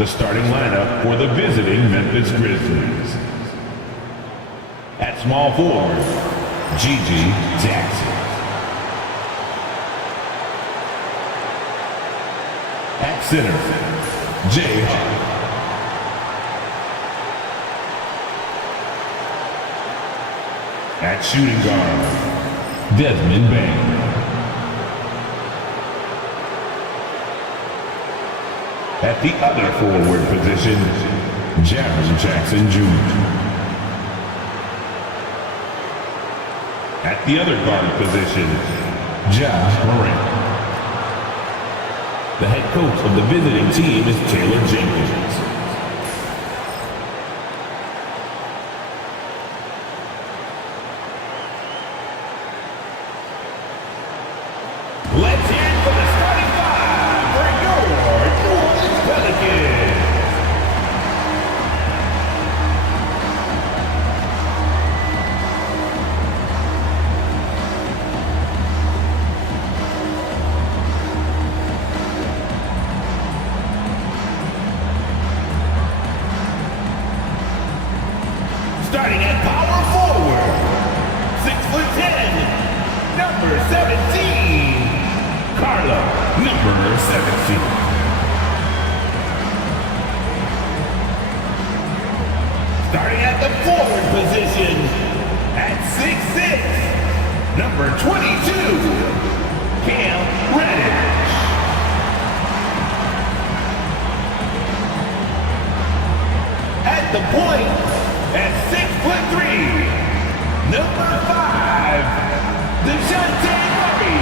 The starting lineup for the visiting Memphis Grizzlies. At small forward, Gigi Jackson. At center, Jay Hart. At shooting guard, Desmond Bain. At the other forward position, Jaren Jackson Jr. At the other guard position, Ja Morant. The head coach of the visiting team is Taylor Jenkins. Let's hear it for the starting five for your New Orleans Pelicans. Starting at power forward, 6'10", number 17, Carlo, number 17. Starting at the forward position, at 6'6", number 22, Cam Reddish. At the point, at 6'3", number 5, DeJounte Murray.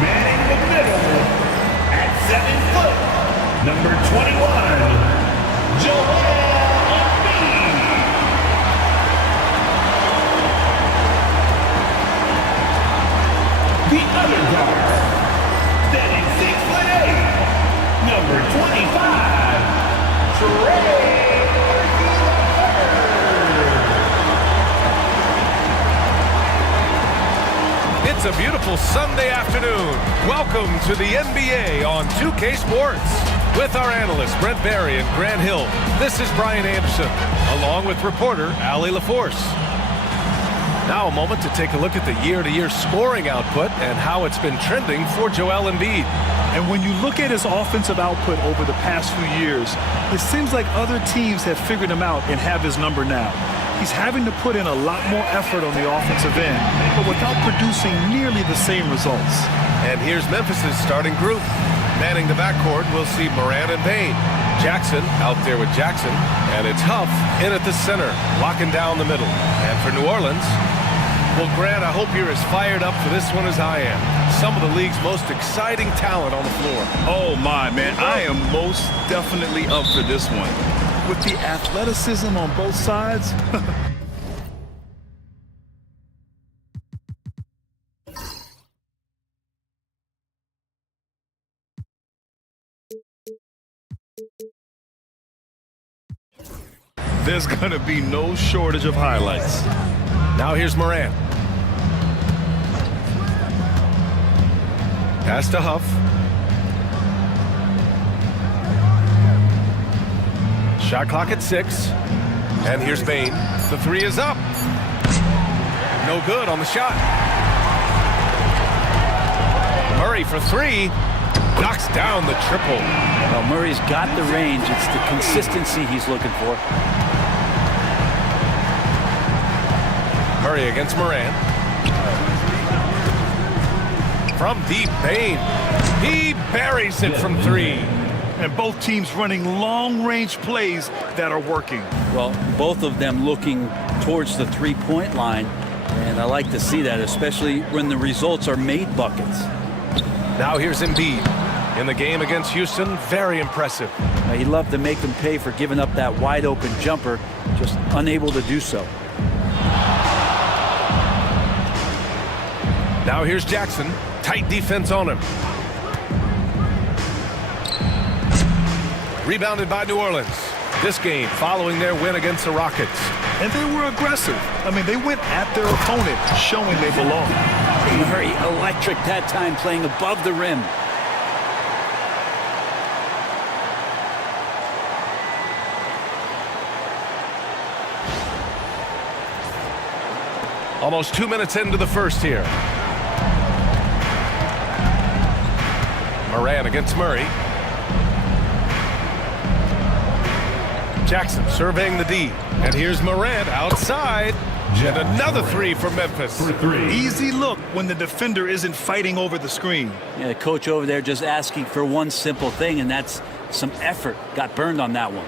Manning the middle, at 7 foot, number 21, Joel Embiid. The other guard, standing 6'8", number 25, Trey. It's a beautiful Sunday afternoon. Welcome to the NBA on 2K Sports. With our analysts Brent Barry and Grant Hill, this is Brian Anderson, along with reporter Allie LaForce. Now a moment to take a look at the year-to-year scoring output and how it's been trending for Joel Embiid. And when you look at his offensive output over the past few years, it seems like other teams have figured him out and have his number now. He's having to put in a lot more effort on the offensive end, but without producing nearly the same results. And here's Memphis's starting group. Manning the backcourt, we'll see Morant and Bain. Jackson out there with Jackson, and it's Huff in at the center, locking down the middle. And for New Orleans, well, Grant, I hope you're as fired up for this one as I am. Some of the league's most exciting talent on the floor. Oh, my, man. I am most definitely up for this one. With the athleticism on both sides. There's going to be no shortage of highlights. Now here's Morant. Pass to Huff. Shot clock at 6. And here's Bain. The three is up. No good on the shot. Murray for 3. Knocks down the triple. Well, Murray's got the range. It's the consistency he's looking for. Murray against Morant. From deep, Bain. He buries it from 3. And both teams running long-range plays that are working. Well, both of them looking towards the three-point line. And I like to see that, especially when the results are made buckets. Now here's Embiid. In the game against Houston, very impressive. He'd love to make them pay for giving up that wide-open jumper, just unable to do so. Now here's Jackson. Tight defense on him. Rebounded by New Orleans. This game following their win against the Rockets. And they were aggressive. I mean, they went at their opponent, showing they belong. Murray electric that time, playing above the rim. Almost 2 minutes into the first here. Moran against Murray. Jackson surveying the D. And here's Morant outside. And another three for Memphis. Easy look when the defender isn't fighting over the screen. Yeah, the coach over there just asking for one simple thing, and that's some effort. Got burned on that one.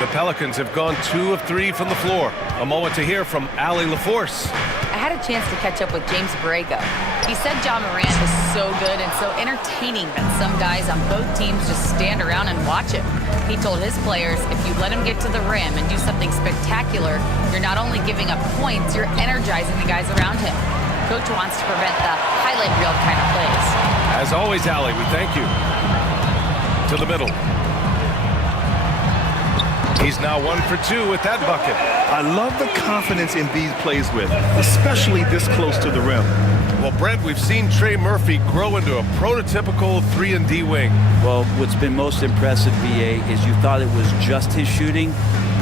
The Pelicans have gone 2 of 3 from the floor. A moment to hear from Allie LaForce. I had a chance to catch up with James Borrego. He said John Morant is so good and so entertaining that some guys on both teams just stand around and watch him. He told his players, if you let him get to the rim and do something spectacular, you're not only giving up points, you're energizing the guys around him. Coach wants to prevent the highlight reel kind of plays. As always, Allie, we thank you. To the middle. He's now 1 for 2 with that bucket. I love the confidence Embiid plays with, especially this close to the rim. Well, Brent, we've seen Trey Murphy grow into a prototypical 3-and-D wing. Well, what's been most impressive, BA, is you thought it was just his shooting.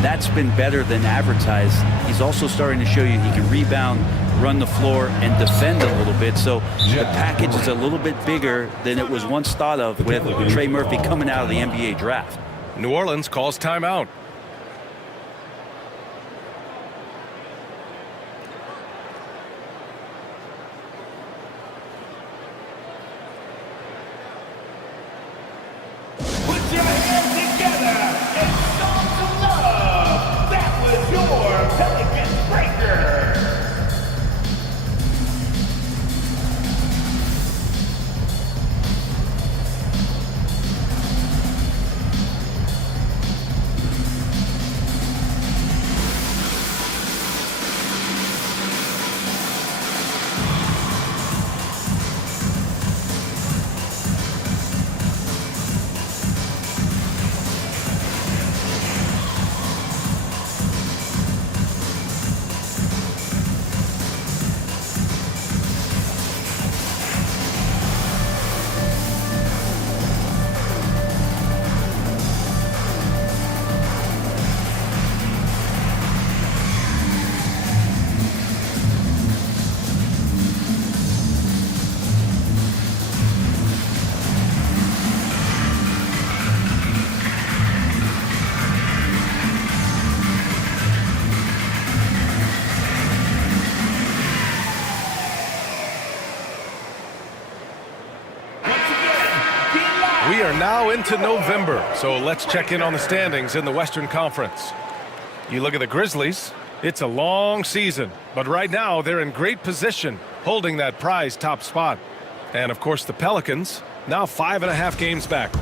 That's been better than advertised. He's also starting to show you he can rebound, run the floor, and defend a little bit. So the package is a little bit bigger than it was once thought of with Trey Murphy coming out of the NBA draft. New Orleans calls timeout. We are now into November, so let's check in on the standings in the Western Conference. You look at the Grizzlies, it's a long season, but right now they're in great position, holding that prized top spot. And of course the Pelicans, now 5.5 games back.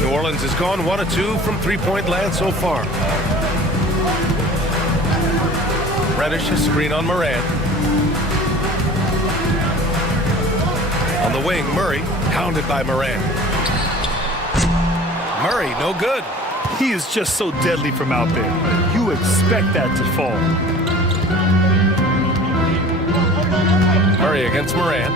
New Orleans has gone 1 of 2 from three-point land so far. Reddish, a screen on Morant. On the wing, Murray, hounded by Morant. Murray, no good. He is just so deadly from out there. You expect that to fall. Murray against Morant.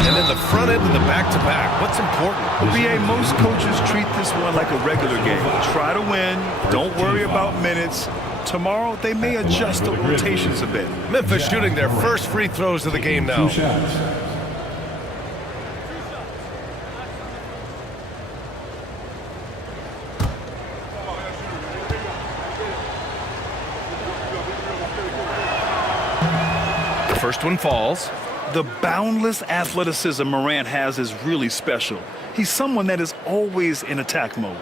And in the front end of the back-to-back, what's important? BA, most coaches treat this one like a regular game. Try to win. Don't worry about minutes. Tomorrow, they may adjust the rotations a bit. Memphis shooting their first free throws of the game now. The first one falls. The boundless athleticism Morant has is really special. He's someone that is always in attack mode.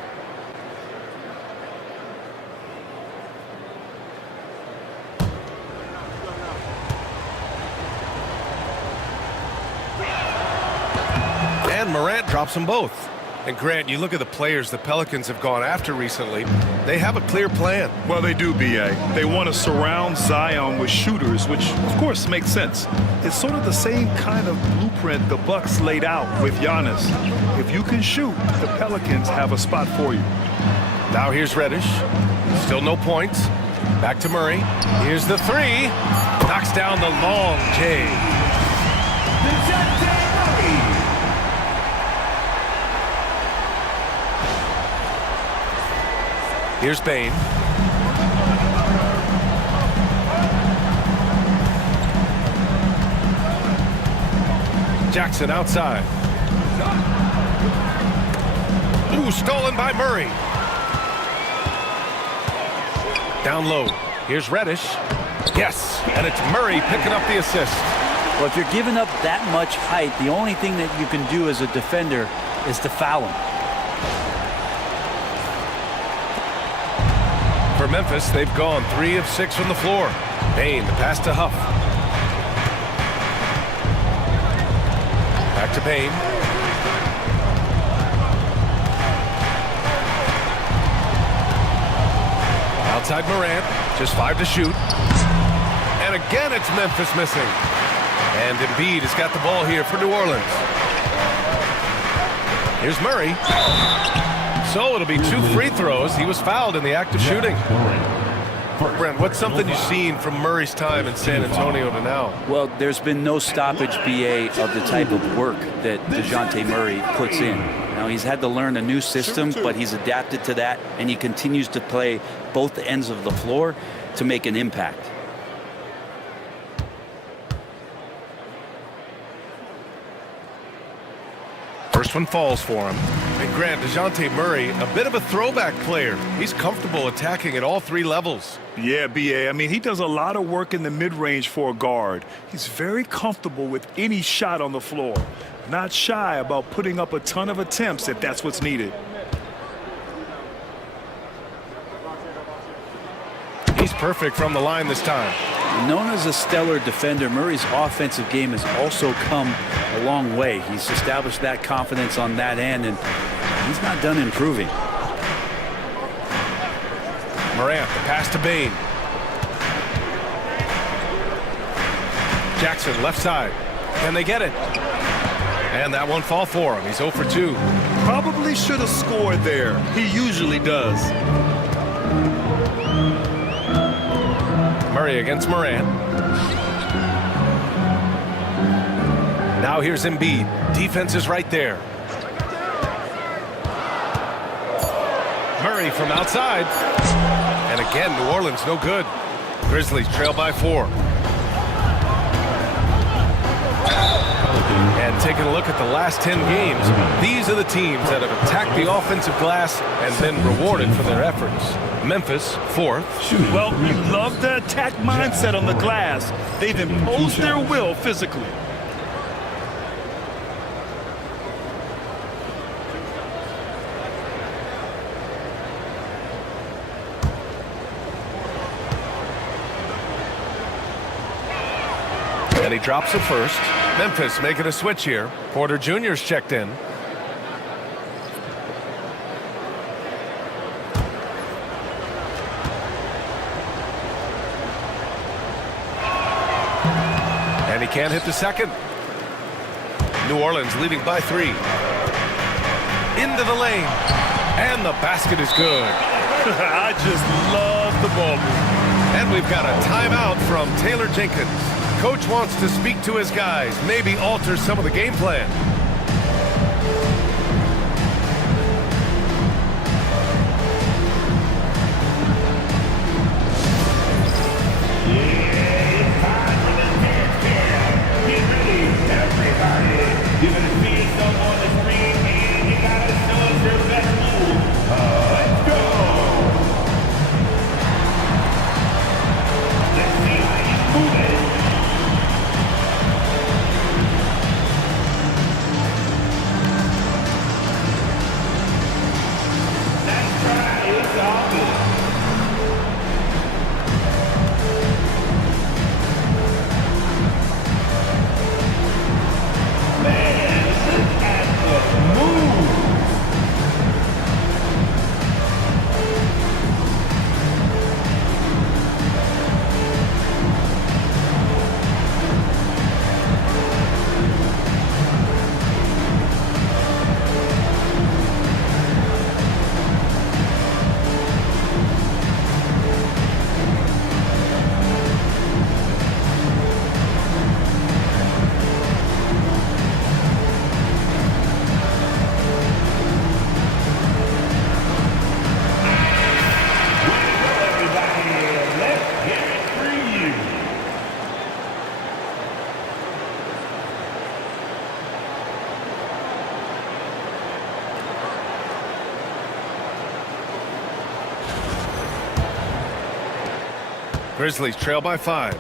And Morant drops them both. And Grant, you look at the players the Pelicans have gone after recently, they have a clear plan. Well, they do, BA. They want to surround Zion with shooters, which, of course, makes sense. It's sort of the same kind of blueprint the Bucks laid out with Giannis. If you can shoot, the Pelicans have a spot for you. Now here's Reddish. Still no points. Back to Murray. Here's the three. Knocks down the long J. Here's Bain. Jackson outside. Ooh, stolen by Murray. Down low. Here's Reddish. Yes, and it's Murray picking up the assist. Well, if you're giving up that much height, the only thing that you can do as a defender is to foul him. For Memphis, they've gone 3 of 6 from the floor. Bain, the pass to Huff. Back to Bain. Outside Morant, just 5 to shoot. And again, it's Memphis missing. And Embiid has got the ball here for New Orleans. Here's Murray. So it'll be 2 free throws. He was fouled in the act of shooting. Brent, what's something you've seen from Murray's time in San Antonio to now? Well, there's been no stoppage, BA, of the type of work that DeJounte Murray puts in. Now, he's had to learn a new system, but he's adapted to that, and he continues to play both ends of the floor to make an impact. First one falls for him. And Grant, DeJounte Murray, a bit of a throwback player. He's comfortable attacking at all 3 levels. Yeah, BA. I mean, he does a lot of work in the mid-range for a guard. He's very comfortable with any shot on the floor. Not shy about putting up a ton of attempts if that's what's needed. He's perfect from the line this time. Known as a stellar defender, Murray's offensive game has also come a long way. He's established that confidence on that end, and he's not done improving. Morant, the pass to Bain. Jackson, left side. Can they get it? And that won't fall for him. He's 0 for 2. Probably should have scored there. He usually does. Murray against Morant. Now here's Embiid. Defense is right there. Murray from outside. And again, New Orleans no good. Grizzlies trail by 4. And taking a look at the last 10 games, these are the teams that have attacked the offensive glass and been rewarded for their efforts. Memphis, 4th. Well, you love the attack mindset on the glass. They've imposed their will physically. And he drops it first. Memphis making a switch here. Porter Jr.'s checked in. And he can't hit the second. New Orleans leading by 3. Into the lane. And the basket is good. I just love the ball move. And we've got a timeout from Taylor Jenkins. Coach wants to speak to his guys, maybe alter some of the game plan. You're going to see yourself on the screen, and you got to show us your best move. Let's go! Let's see how you move it. Grizzlies trail by 5.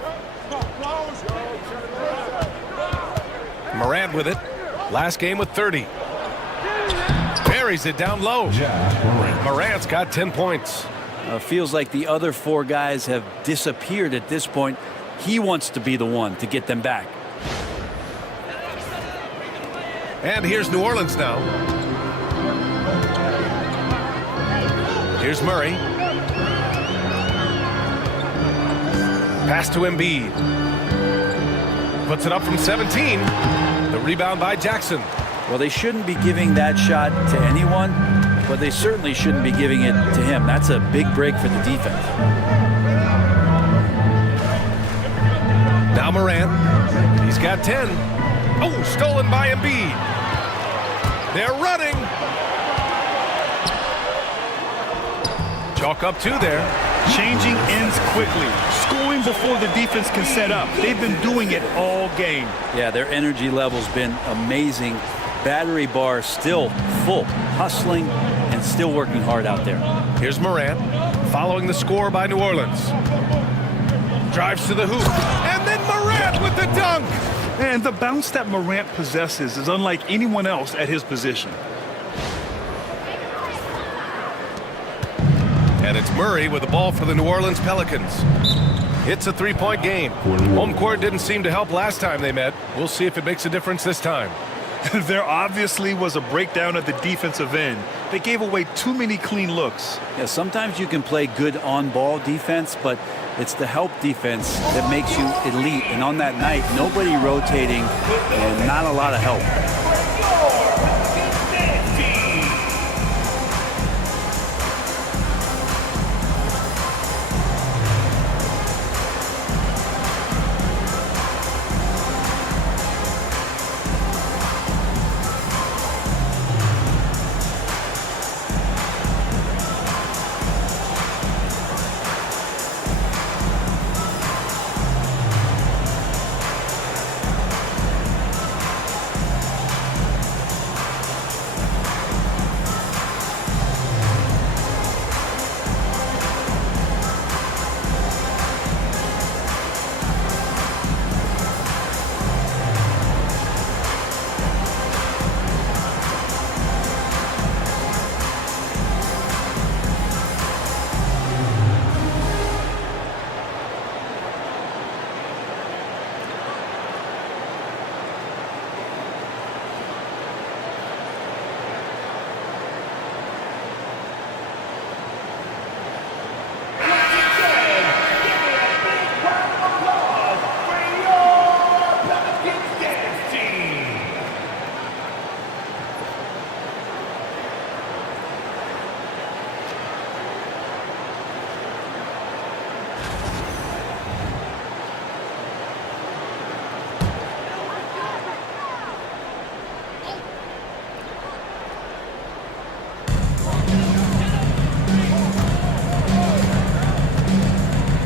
Morant with it. Last game with 30. Buries it down low. Morant's got 10 points. Feels like the other 4 guys have disappeared at this point. He wants to be the one to get them back. And here's New Orleans now. Here's Murray. Pass to Embiid. Puts it up from 17. The rebound by Jackson. Well, they shouldn't be giving that shot to anyone, but they certainly shouldn't be giving it to him. That's a big break for the defense. Now Morant. He's got 10. Oh, stolen by Embiid. They're running. Chalk up 2 there. Changing ends quickly, scoring before the defense can set up. They've been doing it all game. Yeah, their energy level's been amazing. Battery bar still full, hustling and still working hard out there. Here's Morant, following the score by New Orleans. Drives to the hoop, and then Morant with the dunk. And the bounce that Morant possesses is unlike anyone else at his position. And it's Murray with the ball for the New Orleans Pelicans. It's a 3-point game. Home court didn't seem to help last time they met. We'll see if it makes a difference this time. There obviously was a breakdown at the defensive end. They gave away too many clean looks. Yeah, sometimes you can play good on-ball defense, but it's the help defense that makes you elite. And on that night, nobody rotating and not a lot of help.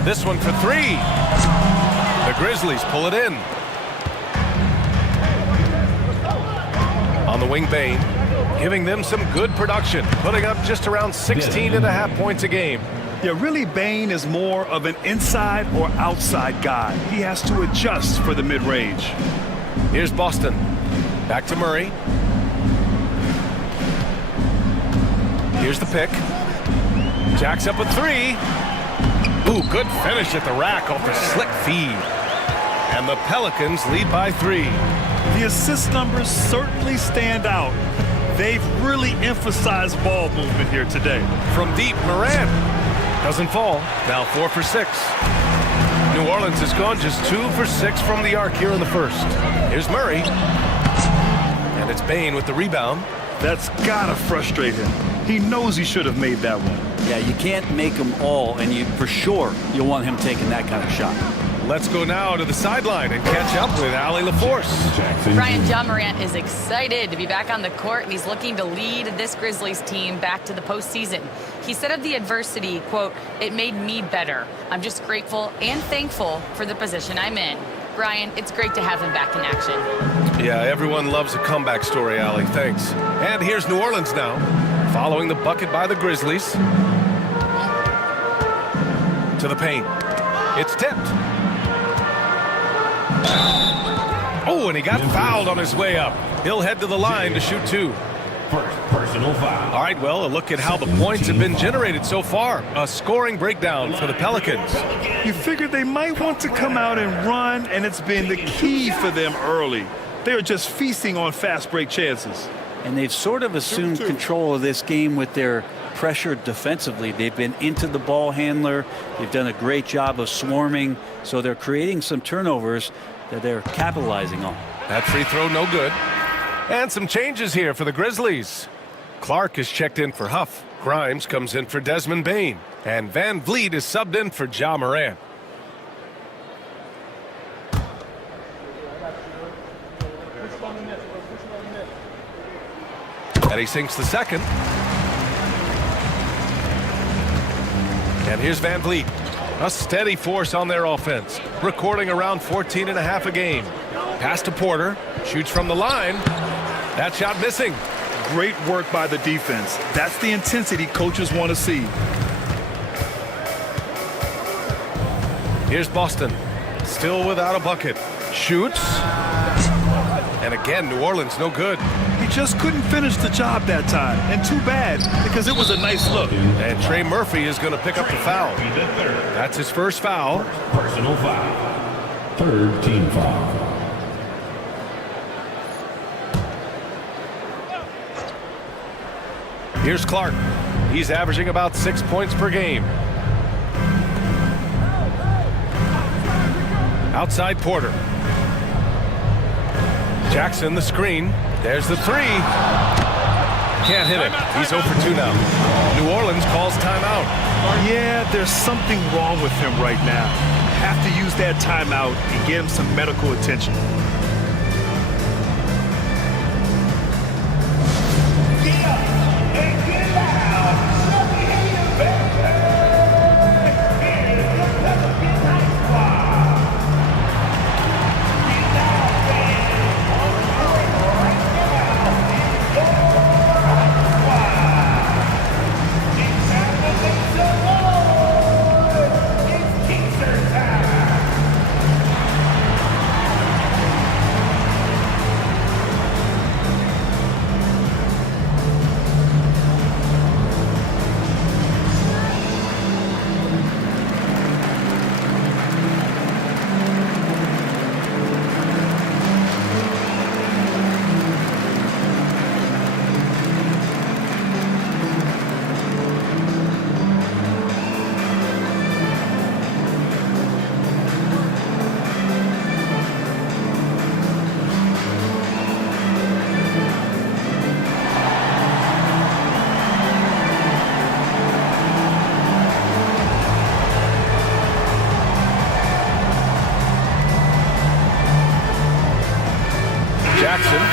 This one for 3. The Grizzlies pull it in. On the wing, Bane, giving them some good production, putting up just around 16.5 points a game. Yeah, really, Bane is more of an inside or outside guy. He has to adjust for the mid-range. Here's Boston. Back to Murray. Here's the pick. Jacks up a 3. Ooh, good finish at the rack off the slick feed. And the Pelicans lead by 3. The assist numbers certainly stand out. They've really emphasized ball movement here today. From deep, Morant doesn't fall. Now 4 for 6. New Orleans has gone just 2 for 6 from the arc here in the first. Here's Murray. And it's Bane with the rebound. That's gotta frustrate him. He knows he should have made that one. Yeah, you can't make them all, and for sure you'll want him taking that kind of shot. Let's go now to the sideline and catch up with Allie LaForce. Brian, John Morant is excited to be back on the court, and he's looking to lead this Grizzlies team back to the postseason. He said of the adversity, quote, "It made me better. I'm just grateful and thankful for the position I'm in." Brian, it's great to have him back in action. Yeah, everyone loves a comeback story, Allie. Thanks. And here's New Orleans now, following the bucket by the Grizzlies. To the paint. It's tipped. Oh, and he got fouled on his way up. He'll head to the line to shoot 2. First personal foul. All right, well, a look at how the points have been generated so far. A scoring breakdown for the Pelicans. You figured they might want to come out and run, and it's been the key for them early. They're just feasting on fast break chances. And they've sort of assumed control of this game with their pressure defensively. They've been into the ball handler. They've done a great job of swarming. So they're creating some turnovers that they're capitalizing on. That free throw no good. And some changes here for the Grizzlies. Clark is checked in for Huff. Grimes comes in for Desmond Bane. And Van Vliet is subbed in for Ja Morant. And he sinks the second. And here's Van Vliet. A steady force on their offense. Recording around 14.5 a game. Pass to Porter. Shoots from the line. That shot missing. Great work by the defense. That's the intensity coaches want to see. Here's Boston. Still without a bucket. Shoots. And again, New Orleans no good. He just couldn't finish the job that time. And too bad, because it was a nice look. And Trey Murphy is going to pick up the foul. That's his first foul. Personal foul. Third team foul. Here's Clark. He's averaging about 6 points per game. Outside Porter. Jackson the screen. There's the 3. Can't hit it. He's 0 for 2 now. New Orleans calls timeout. Yeah, there's something wrong with him right now. Have to use that timeout and get him some medical attention.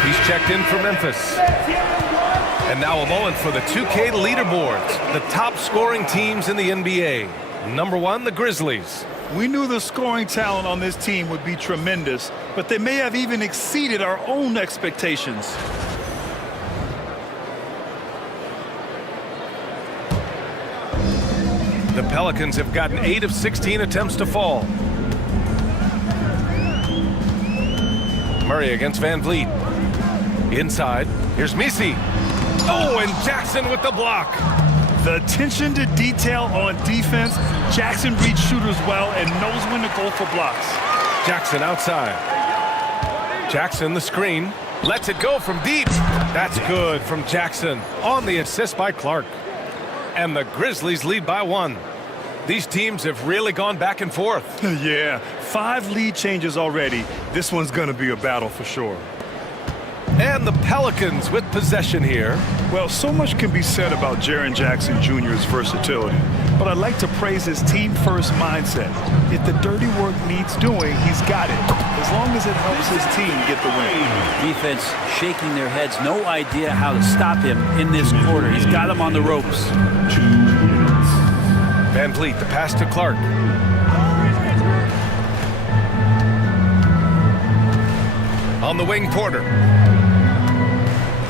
He's checked in for Memphis. And now a moment for the 2K leaderboards. The top scoring teams in the NBA. Number 1, the Grizzlies. We knew the scoring talent on this team would be tremendous, but they may have even exceeded our own expectations. The Pelicans have gotten 8 of 16 attempts to fall. Murray against Van Vliet. Inside, here's Misi. Oh, and Jackson with the block. The attention to detail on defense. Jackson reads shooters well and knows when to go for blocks. Jackson outside. Jackson the screen. Lets it go from deep. That's good from Jackson on the assist by Clark. And the Grizzlies lead by 1. These teams have really gone back and forth. Yeah, 5 lead changes already. This one's going to be a battle for sure. And the Pelicans with possession here. Well, so much can be said about Jaren Jackson Jr.'s versatility, but I'd like to praise his team-first mindset. If the dirty work needs doing, he's got it, as long as it helps his team get the win. Defense shaking their heads, no idea how to stop him in this quarter. He's got him on the ropes. 2 minutes. Van Vliet, the pass to Clark. On the wing, Porter.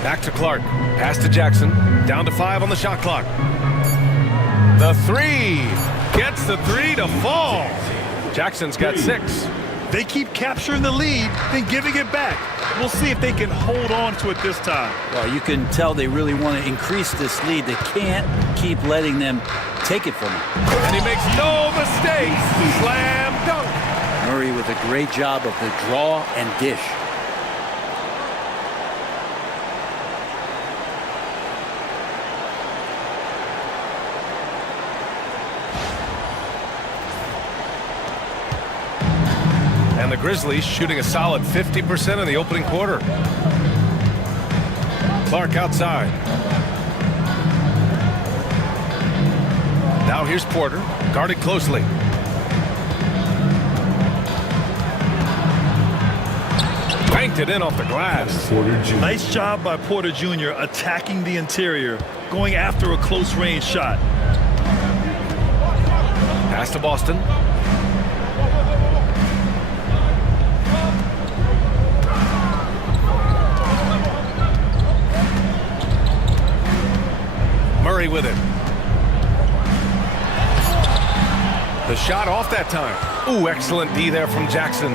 Back to Clark. Pass to Jackson. Down to 5 on the shot clock. The 3. Gets the 3 to fall. Jackson's got 6. They keep capturing the lead, then giving it back. We'll see if they can hold on to it this time. Well, you can tell they really want to increase this lead. They can't keep letting them take it from them. And he makes no mistakes. Slam dunk. Murray with a great job of the draw and dish. And the Grizzlies shooting a solid 50% in the opening quarter. Clark outside. Now here's Porter, guarded closely. Banked it in off the glass. Nice job by Porter Jr. attacking the interior, going after a close-range shot. Pass to Boston. Murray with it. The shot off that time. Ooh, excellent D there from Jackson.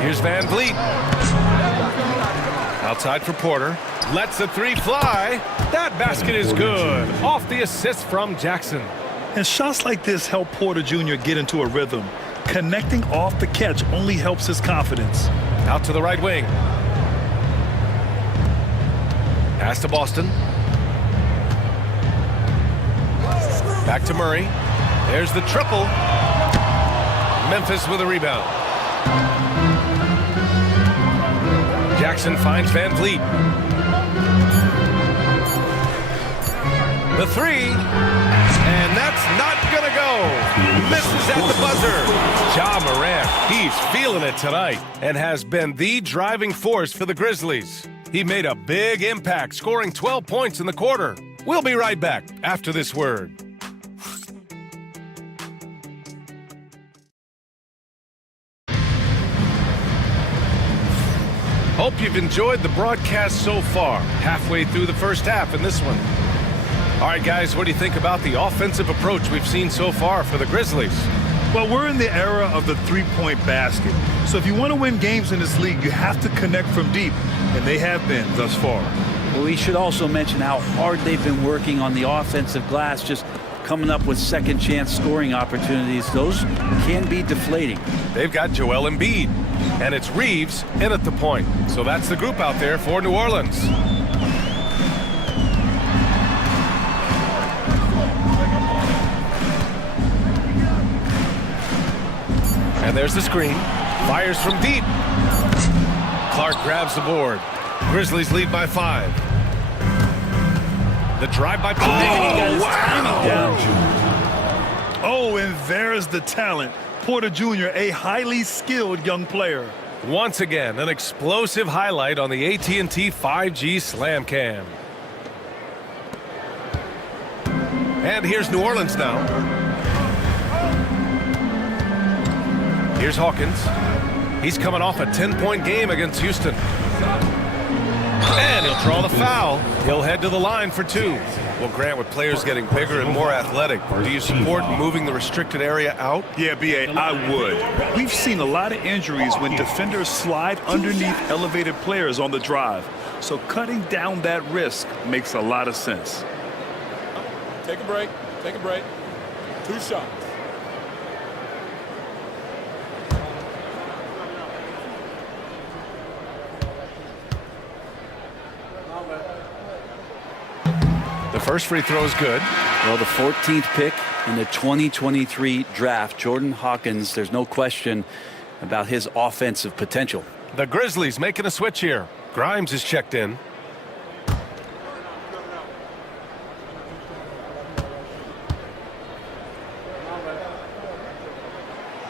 Here's Van Vliet. Outside for Porter. Lets the 3 fly. That basket is good. Off the assist from Jackson. And shots like this help Porter Jr. get into a rhythm. Connecting off the catch only helps his confidence. Out to the right wing. Pass to Boston. Back to Murray. There's the triple. Memphis with a rebound. Jackson finds Van Vliet. The 3. And that's not going to go. Misses at the buzzer. Ja Morant, he's feeling it tonight and has been the driving force for the Grizzlies. He made a big impact, scoring 12 points in the quarter. We'll be right back after this word. Hope you've enjoyed the broadcast so far. Halfway through the first half in this one. All right, guys, what do you think about the offensive approach we've seen so far for the Grizzlies? Well, we're in the era of the three-point basket. So if you want to win games in this league, you have to connect from deep, and they have been thus far. Well, we should also mention how hard they've been working on the offensive glass, just coming up with second chance scoring opportunities. Those can be deflating. They've got Joel Embiid, and it's Reeves in at the point. So that's the group out there for New Orleans. And there's the screen. Fires from deep. Clark grabs the board. Grizzlies lead by 5. The drive by Porter. Oh, wow. Oh, and there's the talent. Porter Jr., a highly skilled young player. Once again, an explosive highlight on the AT&T 5G Slam Cam. And here's New Orleans now. Here's Hawkins. He's coming off a 10-point game against Houston. And he'll draw the foul. He'll head to the line for 2. Well, Grant, with players getting bigger and more athletic, do you support moving the restricted area out? Yeah, B.A., I would. We've seen a lot of injuries when defenders slide underneath elevated players on the drive. So cutting down that risk makes a lot of sense. Take a break. Take a break. 2 shots. The first free throw is good. Well, the 14th pick in the 2023 draft, Jordan Hawkins, there's no question about his offensive potential. The Grizzlies making a switch here. Grimes is checked in.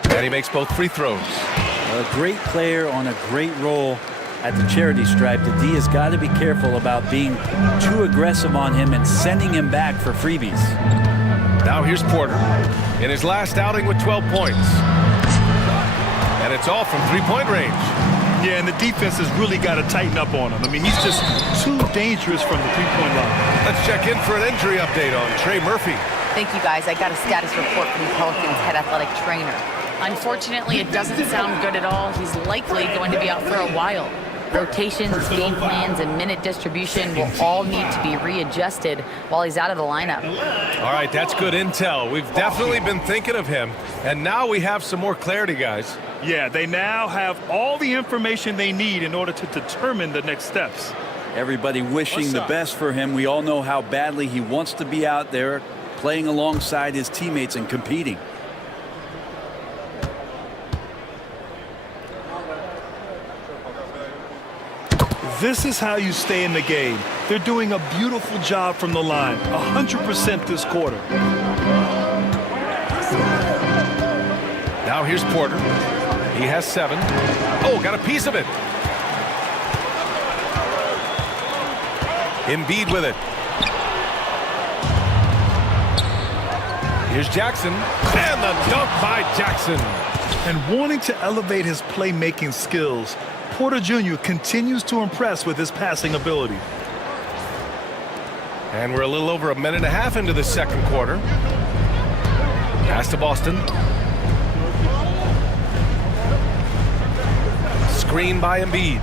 And he makes both free throws. A great player on a great role at the charity stripe. The D has got to be careful about being too aggressive on him and sending him back for freebies. Now here's Porter in his last outing with 12 points. And it's all from three-point range. Yeah, and the defense has really got to tighten up on him. I mean, he's just too dangerous from the three-point line. Let's check in for an injury update on Trey Murphy. Thank you, guys. I got a status report from the Pelicans head athletic trainer. Unfortunately, it doesn't sound good at all. He's likely going to be out for a while. Rotations, game plans, and minute distribution will all need to be readjusted while he's out of the lineup. All right, that's good intel. We've definitely been thinking of him, and now we have some more clarity, guys. Yeah, they now have all the information they need in order to determine the next steps. Everybody wishing the best for him. We all know how badly he wants to be out there playing alongside his teammates and competing. This is how you stay in the game. They're doing a beautiful job from the line, 100% this quarter. Now here's Porter. He has 7. Oh, got a piece of it. Embiid with it. Here's Jackson. And the dunk by Jackson. And wanting to elevate his playmaking skills, Porter Jr. continues to impress with his passing ability. And we're a little over a minute and a half into the second quarter. Pass to Boston. Screen by Embiid.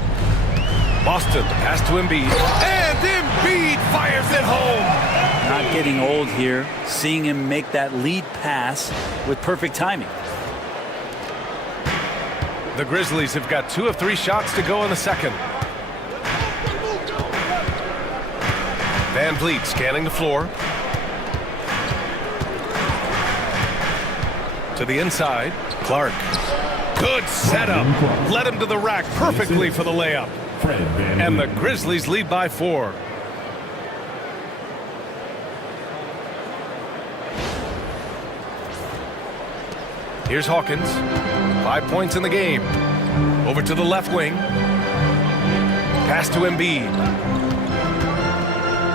Boston, pass to Embiid. And Embiid fires it home. Not getting old here. Seeing him make that lead pass with perfect timing. The Grizzlies have got 2 of 3 shots to go in the second. Van Vliet scanning the floor. To the inside. Clark. Good setup. Led him to the rack perfectly for the layup. And the Grizzlies lead by 4. Here's Hawkins. 5 points in the game. Over to the left wing. Pass to Embiid.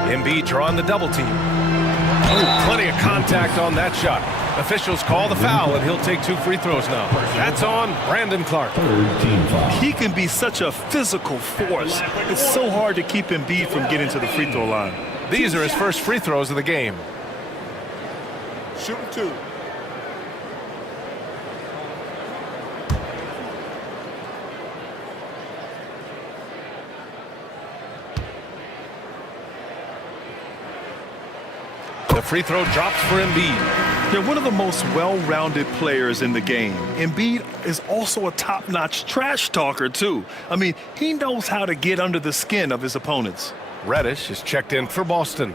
Embiid drawing the double team. Oh, plenty of contact on that shot. Officials call the foul, and he'll take 2 free throws now. That's on Brandon Clark. He can be such a physical force. It's so hard to keep Embiid from getting to the free throw line. These are his first free throws of the game. Shooting 2. The free throw drops for Embiid. They're one of the most well-rounded players in the game. Embiid is also a top-notch trash talker, too. I mean, he knows how to get under the skin of his opponents. Reddish is checked in for Boston.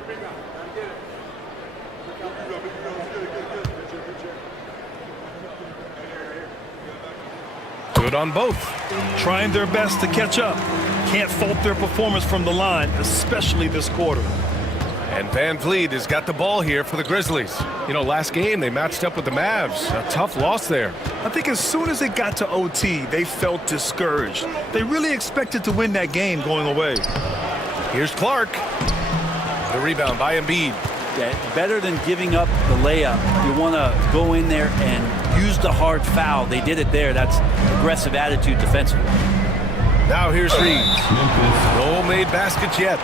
Good on both. Trying their best to catch up. Can't fault their performance from the line, especially this quarter. And Van Vliet has got the ball here for the Grizzlies. You know, last game they matched up with the Mavs. A tough loss there. I think as soon as it got to OT, they felt discouraged. They really expected to win that game going away. Here's Clark. The rebound by Embiid. Yeah, better than giving up the layup. You want to go in there and use the hard foul. They did it there. That's aggressive attitude defensively. Now here's Reeves. No made baskets yet.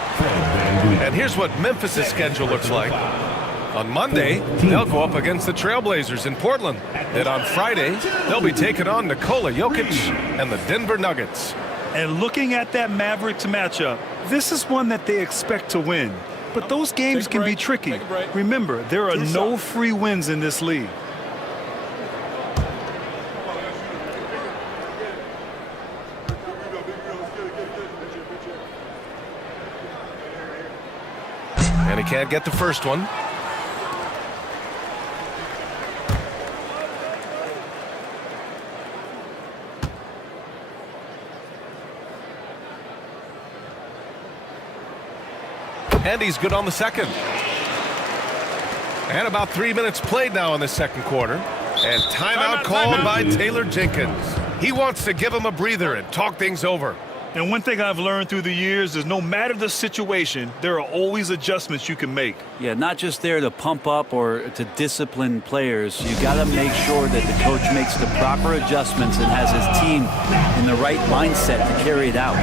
And here's what Memphis' schedule looks like. On Monday, they'll go up against the Trailblazers in Portland. Then on Friday, they'll be taking on Nikola Jokic and the Denver Nuggets. And looking at that Mavericks matchup, this is one that they expect to win. But those games can be tricky. Remember, there are no free wins in this league. And he can't get the first one. And he's good on the second. And about 3 minutes played now in the second quarter. And timeout called by Taylor Jenkins. He wants to give him a breather and talk things over. And one thing I've learned through the years is no matter the situation, there are always adjustments you can make. Yeah, not just there to pump up or to discipline players. You got to make sure that the coach makes the proper adjustments and has his team in the right mindset to carry it out.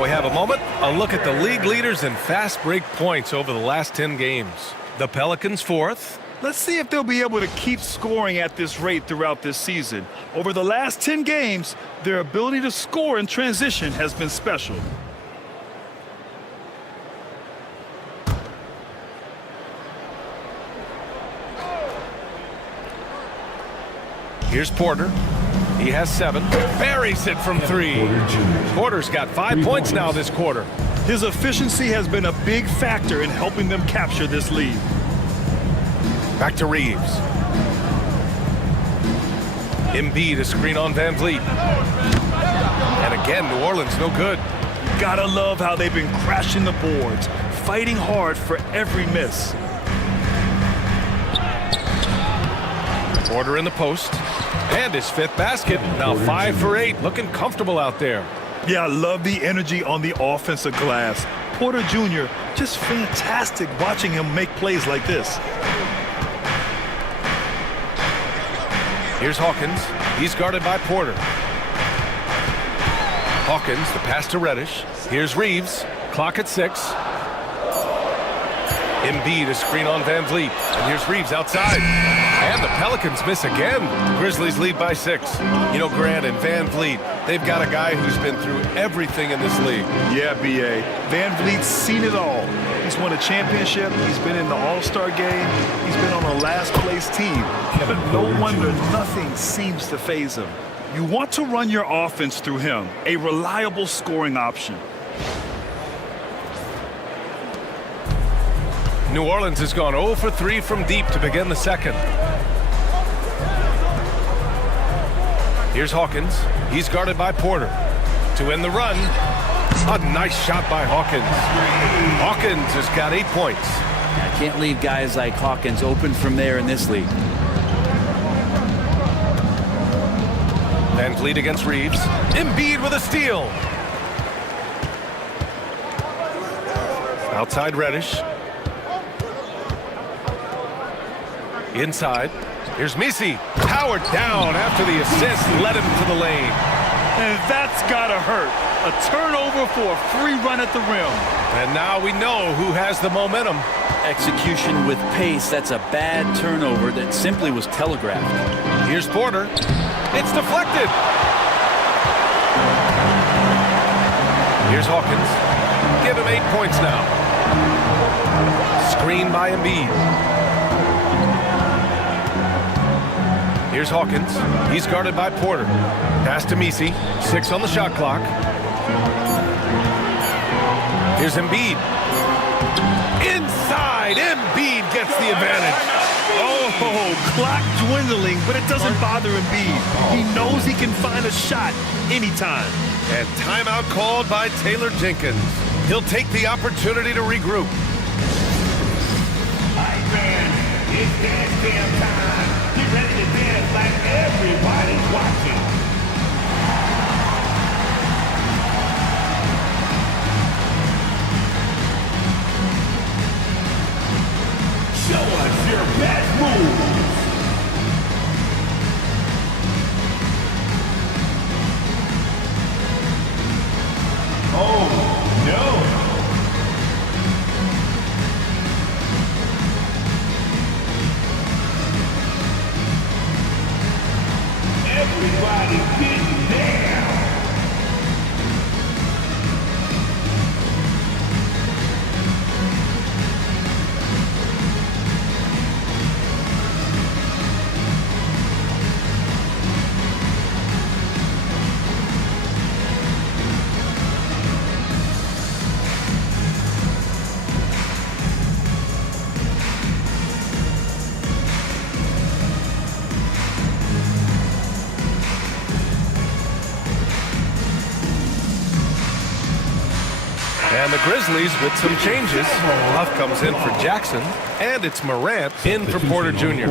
While we have a moment, a look at the league leaders in fast break points over the last 10 games. The Pelicans 4th. Let's see if they'll be able to keep scoring at this rate throughout this season. Over the last 10 games, their ability to score in transition has been special. Here's Porter. He has 7. Buries it from 3. Porter's got 5 points now this quarter. His efficiency has been a big factor in helping them capture this lead. Back to Reeves. Embiid a screen on Van Vliet. And again, New Orleans no good. Gotta love how they've been crashing the boards, fighting hard for every miss. Porter in the post. And his 5th basket. Now 5 for 8. Looking comfortable out there. Yeah, I love the energy on the offensive glass. Porter Jr., just fantastic watching him make plays like this. Here's Hawkins. He's guarded by Porter. Hawkins, the pass to Reddish. Here's Reeves. Clock at 6. Embiid a screen on Van Vliet. And here's Reeves outside. And the Pelicans miss again. Grizzlies lead by 6. You know, Grant and Van Vliet, they've got a guy who's been through everything in this league. Yeah, B.A. Van Vliet's seen it all. He's won a championship. He's been in the All-Star game. He's been on a last-place team. But no wonder nothing seems to faze him. You want to run your offense through him, a reliable scoring option. New Orleans has gone 0 for 3 from deep to begin the second. Here's Hawkins. He's guarded by Porter. To end the run, a nice shot by Hawkins. Hawkins has got 8 points. I can't leave guys like Hawkins open from there in this league. Van Vliet against Reeves. Embiid with a steal. Outside Reddish. Inside. Here's Misi. Powered down after the assist led him to the lane. And that's gotta hurt. A turnover for a free run at the rim. And now we know who has the momentum. Execution with pace. That's a bad turnover that simply was telegraphed. Here's Porter. It's deflected. Here's Hawkins. Give him 8 points now. Screen by Embiid. Here's Hawkins. He's guarded by Porter. Pass to Misi. 6 on the shot clock. Here's Embiid. Inside. Embiid gets the advantage. Oh, clock dwindling, but it doesn't bother Embiid. He knows he can find a shot anytime. And timeout called by Taylor Jenkins. He'll take the opportunity to regroup. All right, man. It's dance jam time. Get ready to dance like everybody's watching. Show us your best moves. Oh, no. Everybody getting down. And the Grizzlies with some changes. Huff comes in for Jackson, and it's Morant in for Porter Jr.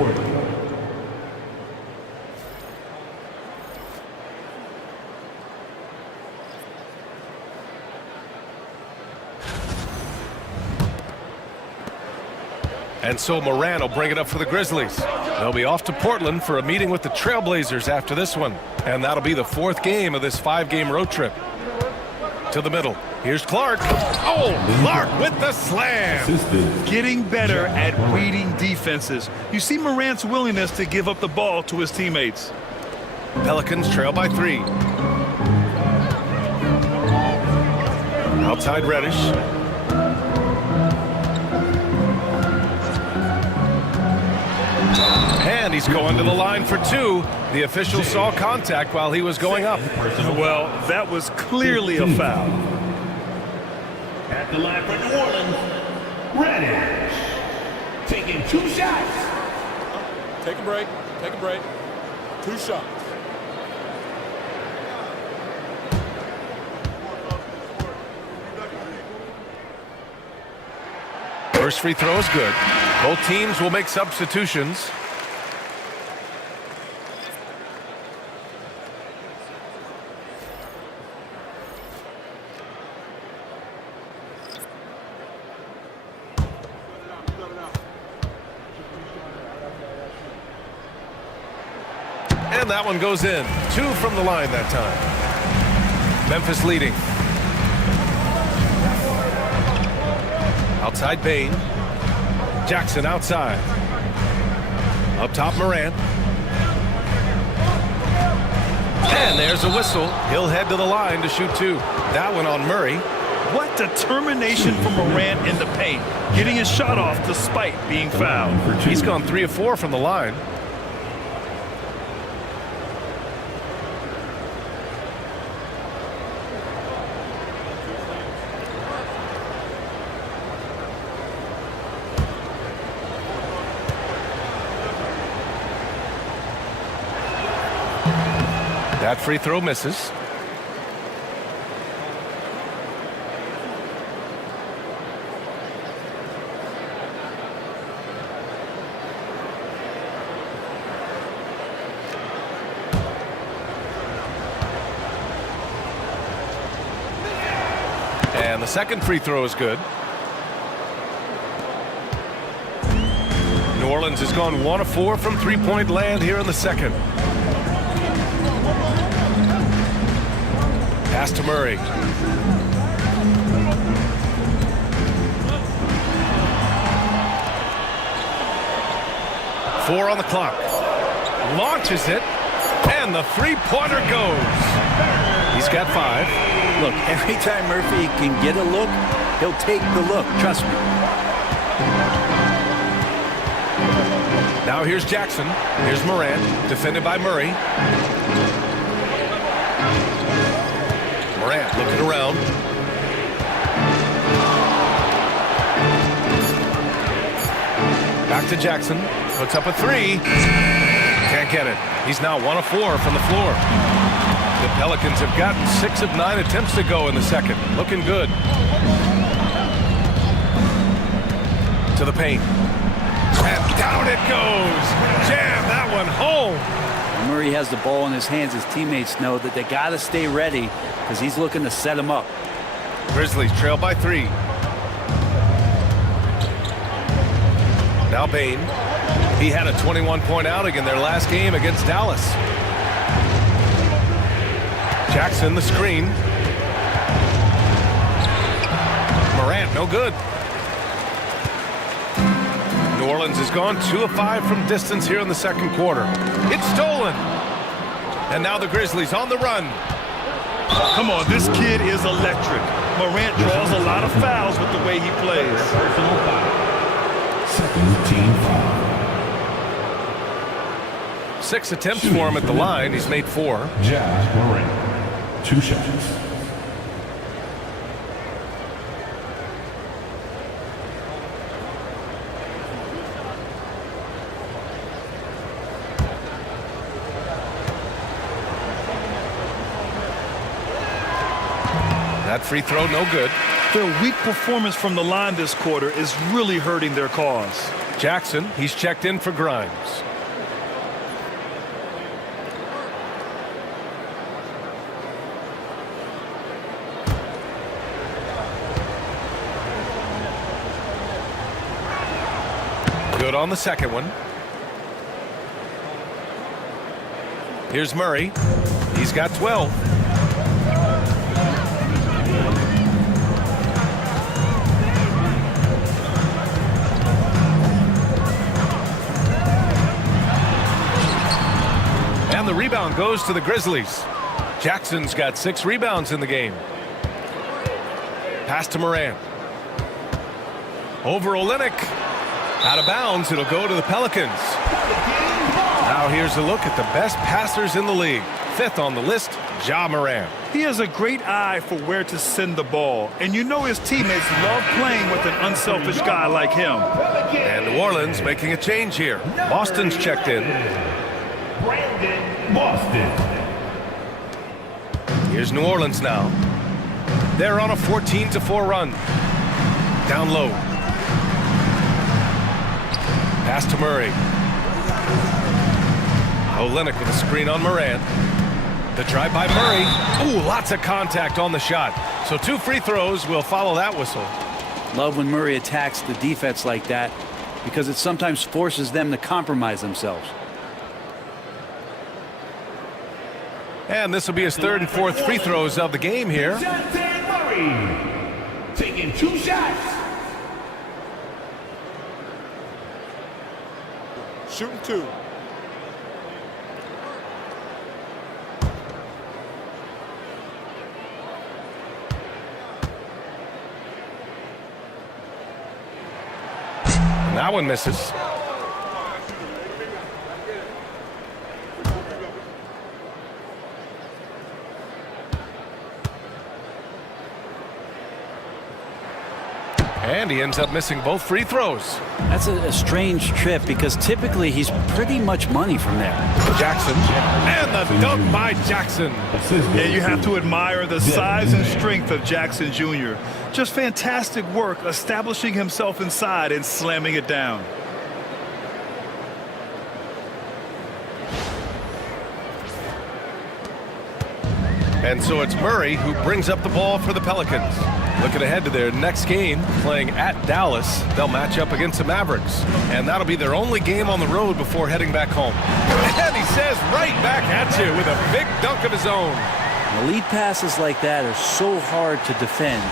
And so Morant will bring it up for the Grizzlies. They'll be off to Portland for a meeting with the Trailblazers after this one. And that'll be the 4th game of this 5-game road trip. To the middle. Here's Clark. Oh, Clark with the slam. Assisted. Getting better at reading defenses. You see Morant's willingness to give up the ball to his teammates. Pelicans trail by 3. Outside Reddish. And he's going to the line for 2. The official saw contact while he was going up. Well, that was clearly a foul. At the line for New Orleans, Reddish. Taking 2 shots. Take a break. Take a break. 2 shots. First free throw is good. Both teams will make substitutions. And that one goes in. 2 from the line that time. Memphis leading. Outside Bain. Jackson outside. Up top Morant. And there's a whistle. He'll head to the line to shoot 2. That one on Murray. What determination from Morant in the paint. Getting his shot off despite being fouled. He's gone 3 of 4 from the line. That free throw misses. And the second free throw is good. New Orleans has gone 1 of 4 from three-point land here in the second. Pass to Murray. Four on the clock. Launches it, and the three-pointer goes. He's got 5. Look, every time Murphy can get a look, he'll take the look. Trust me. Now here's Jackson. Here's Morant, defended by Murray. Morant looking around. Back to Jackson. Puts up a 3. Can't get it. He's now 1 of 4 from the floor. The Pelicans have gotten 6 of 9 attempts to go in the second. Looking good. To the paint. And down it goes. Jam that one home. When Murray has the ball in his hands, his teammates know that they got to stay ready because he's looking to set him up. Grizzlies trail by 3. Now Bain. He had a 21-point outing in their last game against Dallas. Jackson the screen. Morant no good. New Orleans has gone 2 of 5 from distance here in the second quarter. It's stolen. And now the Grizzlies on the run. Come on, this kid is electric. Morant draws a lot of fouls with the way he plays. Personal foul. Second team foul. 6 attempts for him at the line. He's made 4. Josh Morant. 2 shots. That free throw no good. Their weak performance from the line this quarter is really hurting their cause. Jackson, he's checked in for Grimes. Good on the second one. Here's Murray. He's got 12. And the rebound goes to the Grizzlies. Jackson's got 6 rebounds in the game. Pass to Morant. Over Olynyk. Out of bounds. It'll go to the Pelicans. Now here's a look at the best passers in the league. 5th on the list, Ja Morant. He has a great eye for where to send the ball, and you know his teammates love playing with an unselfish guy like him. And New Orleans making a change here. Boston's checked in. Brandon Boston. Here's New Orleans now. They're on a 14-4 run. Down low. Pass to Murray. Olynyk with a screen on Morant. The drive by Murray. Ooh, lots of contact on the shot. So 2 free throws will follow that whistle. Love when Murray attacks the defense like that because it sometimes forces them to compromise themselves. And this will be his 3rd and 4th free throws of the game here. Murray taking 2 shots. Shooting 2. And that one misses. And he ends up missing both free throws. That's a strange trip because typically he's pretty much money from there. Jackson. And the dunk by Jackson. Yeah, you have to admire the size and strength of Jackson Jr. Just fantastic work establishing himself inside and slamming it down. And so it's Murray who brings up the ball for the Pelicans. Looking ahead to their next game, playing at Dallas. They'll match up against the Mavericks. And that'll be their only game on the road before heading back home. And he says right back at you with a big dunk of his own. The lead passes like that are so hard to defend.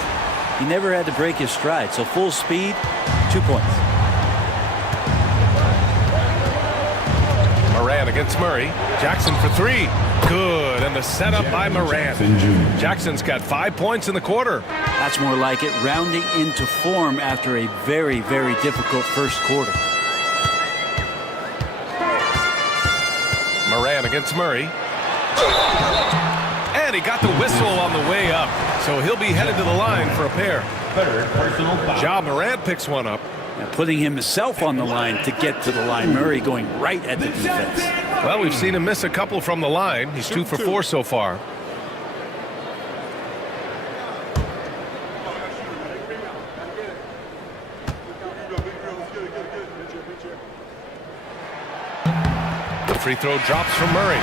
He never had to break his stride. So full speed, 2 points. Morant against Murray. Jackson for 3. Good. And the setup by Morant. Jackson's got 5 points in the quarter. That's more like it, rounding into form after a very, very difficult first quarter. Morant against Murray. And he got the whistle on the way up. So he'll be headed to the line for a pair. 3rd personal foul. Ja Morant picks one up. Now putting himself on the line to get to the line. Murray going right at the defense. Well, we've seen him miss a couple from the line. He's 2 for 4 so far. The free throw drops from Murray.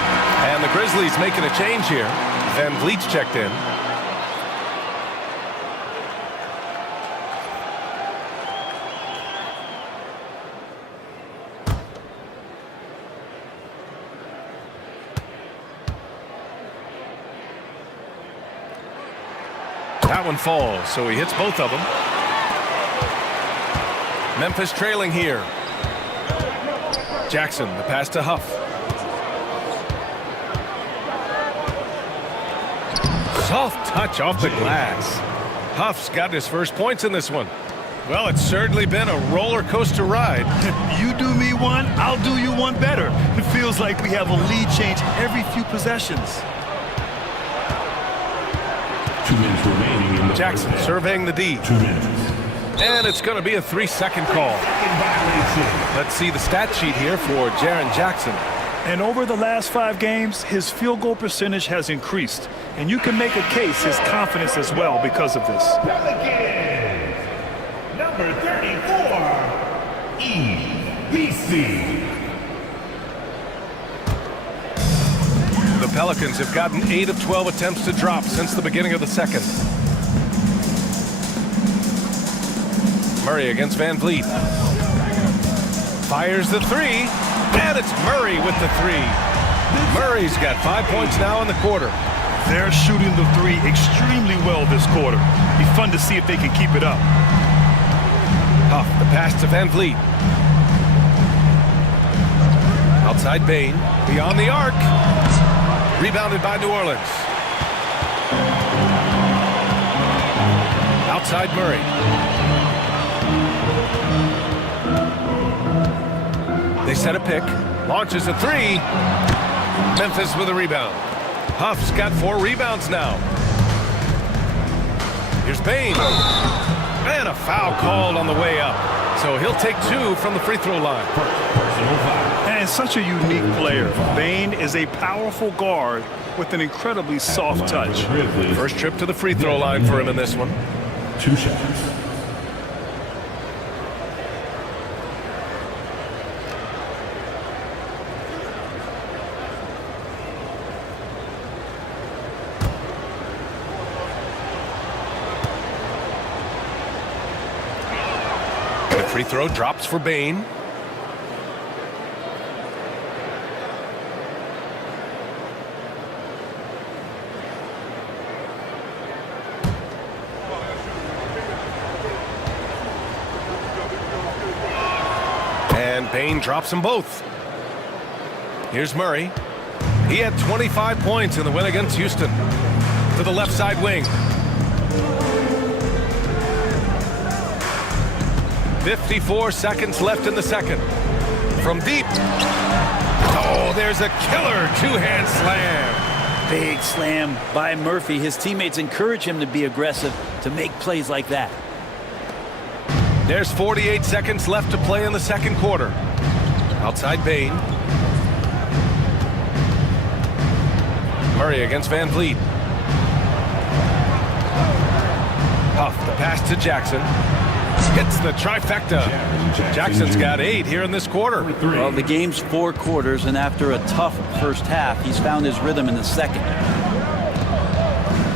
And the Grizzlies making a change here. Van Vliet's checked in. That one falls, so he hits both of them. Memphis trailing here. Jackson, the pass to Huff. Soft touch off the glass. Huff's got his first points in this one. Well, it's certainly been a roller coaster ride. You do me one, I'll do you one better. It feels like we have a lead change every few possessions. 2 minutes remaining in the Jackson first half. surveying the D. 2 minutes. And it's going to be a 3-second call. Let's see the stat sheet here for Jaren Jackson. And over the last 5 games, his field goal percentage has increased. And you can make a case his confidence as well because of this. Pelicans, number 34, EBC. The Pelicans have gotten 8 of 12 attempts to drop since the beginning of the second. Murray against Van Vliet. Fires the 3, and it's Murray with the 3. Murray's got 5 points now in the quarter. They're shooting the 3 extremely well this quarter. Be fun to see if they can keep it up. Huff, the pass to Van Vliet. Outside Bain, beyond the arc. Rebounded by New Orleans. Outside Murray. They set a pick. Launches a three. Memphis with a rebound. Huff's got 4 rebounds now. Here's Bain. And a foul called on the way up. So he'll take 2 from the free throw line. And such a unique player. Bain is a powerful guard with an incredibly soft touch. First trip to the free throw line for him in this one. 2 shots. The free throw drops for Bain. And Bain drops them both. Here's Murray. He had 25 points in the win against Houston. To the left side wing. 54 seconds left in the second. From deep. Oh, there's a killer 2-hand slam. Big slam by Murphy. His teammates encourage him to be aggressive, to make plays like that. There's 48 seconds left to play in the second quarter. Outside Bain. Murray against Van Vliet. Huff, the pass to Jackson. Hits the trifecta. Jackson's got 8 here in this quarter. Well, the game's 4 quarters, and after a tough first half, he's found his rhythm in the second.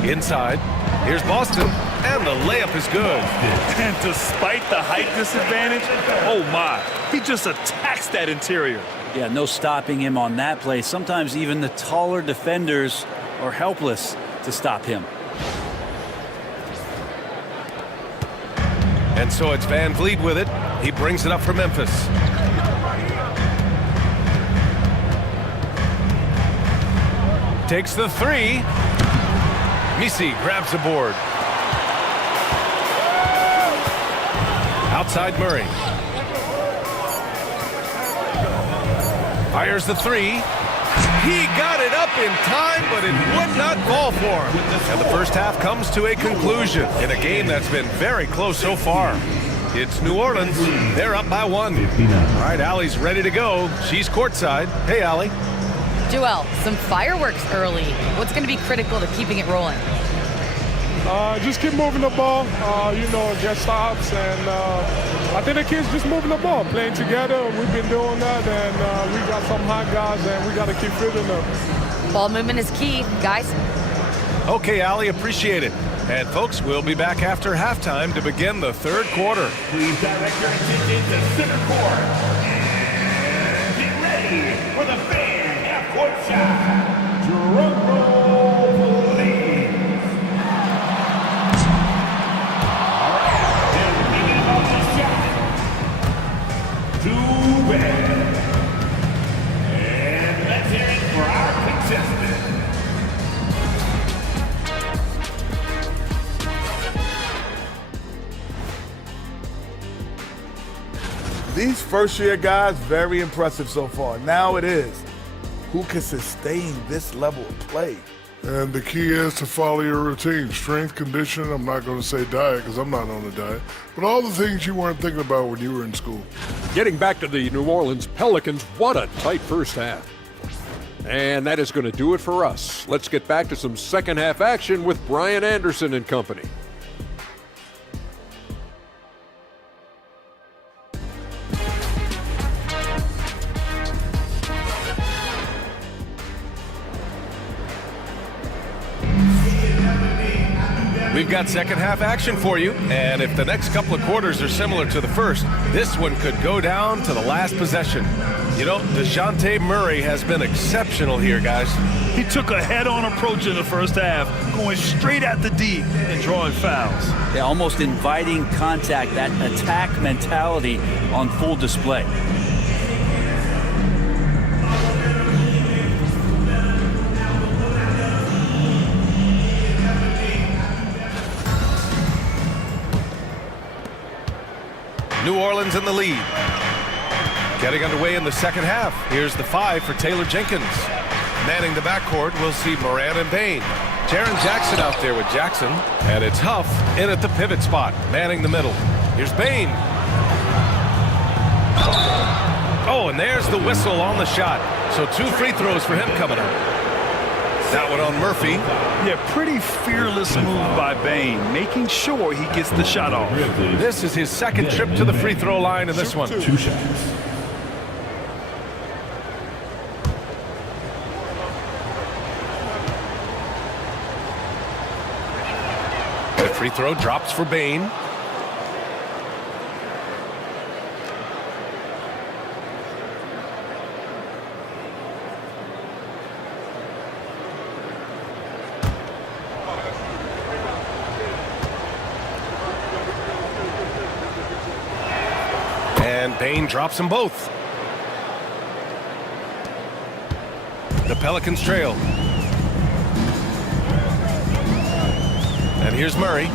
Inside. Here's Boston. And the layup is good. And despite the height disadvantage, oh my, he just attacks that interior. Yeah, no stopping him on that play. Sometimes even the taller defenders are helpless to stop him. And so it's Van Vliet with it. He brings it up for Memphis. Takes the 3. Misi grabs the board. Outside Murray. Fires the 3. He got it up in time, but it would not fall for him. And the first half comes to a conclusion in a game that's been very close so far. It's New Orleans. They're up by 1. All right, Allie's ready to go. She's courtside. Hey, Allie. Joel, some fireworks early. What's going to be critical to keeping it rolling? Just keep moving the ball, get stops, and I think the kids just moving the ball, playing together. We've been doing that, and we got some hot guys, and we got to keep fitting them. Ball movement is key, guys. Okay, Allie, appreciate it. And folks, we'll be back after halftime to begin the third quarter. Please direct your attention to center court. And get ready for the fan half-court shot. Drum roll, please. All right, they're thinking about the shot. Too bad. And let's hear it for our contestant. These first-year guys, very impressive so far. Now it is, who can sustain this level of play? And the key is to follow your routine. Strength, conditioning, I'm not going to say diet because I'm not on a diet, but all the things you weren't thinking about when you were in school. Getting back to the New Orleans Pelicans, what a tight first half. And that is going to do it for us. Let's get back to some second half action with Brian Anderson and company. We've got second half action for you, and if the next couple of quarters are similar to the first, this one could go down to the last possession. You know, DeJounte Murray has been exceptional here, guys. He took a head-on approach in the first half, going straight at the D and drawing fouls. Yeah, almost inviting contact, that attack mentality on full display. Orleans in the lead. Getting underway in the second half. Here's the 5 for Taylor Jenkins. Manning the backcourt, we'll see Moran and Bain. Jaren Jackson out there with Jackson. And it's Huff in at the pivot spot, manning the middle. Here's Bain. Oh, and there's the whistle on the shot. So 2 free throws for him coming up. That one on Murphy. Yeah, pretty fearless move by Bain, making sure he gets the shot off. This is his second trip to the free throw line in this one. 2 shots. The free throw drops for Bain. And Bain drops them both. The Pelicans trail. And here's Murray.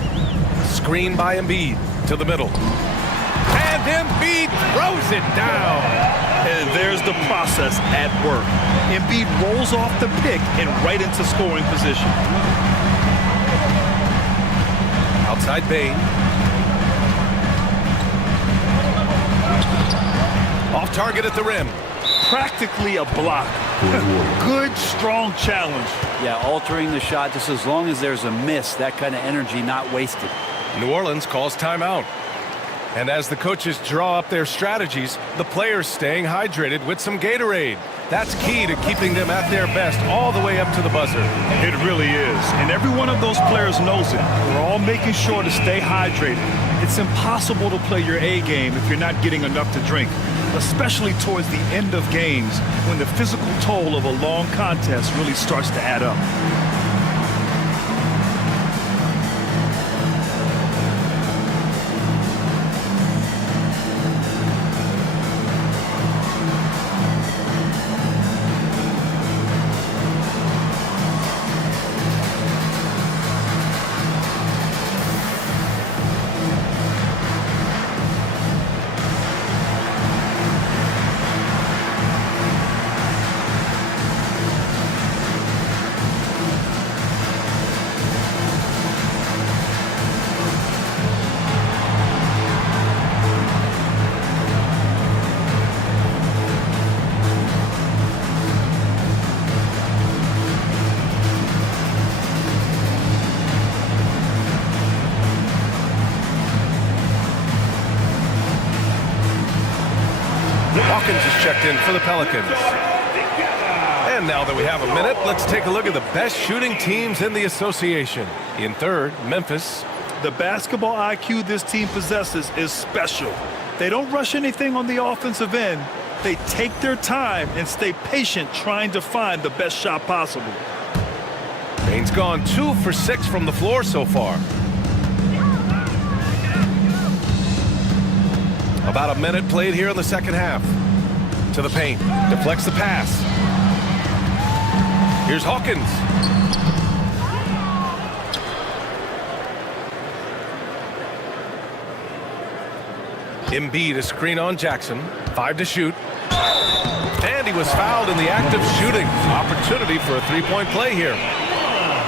Screen by Embiid to the middle. And Embiid throws it down. And there's the process at work. Embiid rolls off the pick and right into scoring position. Outside Bain. Off target at the rim. Practically a block. Good, strong challenge. Yeah, altering the shot just as long as there's a miss, that kind of energy not wasted. New Orleans calls timeout. And as the coaches draw up their strategies, the players staying hydrated with some Gatorade. That's key to keeping them at their best all the way up to the buzzer. It really is. And every one of those players knows it. We're all making sure to stay hydrated. It's impossible to play your A game if you're not getting enough to drink, especially towards the end of games when the physical toll of a long contest really starts to add up. Hawkins is checked in for the Pelicans. And now that we have a minute, let's take a look at the best shooting teams in the association. In third, Memphis. The basketball IQ this team possesses is special. They don't rush anything on the offensive end. They take their time and stay patient trying to find the best shot possible. Bain's gone 2 for 6 from the floor so far. About a minute played here in the second half. To the paint. Deflects the pass. Here's Hawkins. Embiid a screen on Jackson. 5 to shoot. And he was fouled in the act of shooting. Opportunity for a three-point play here.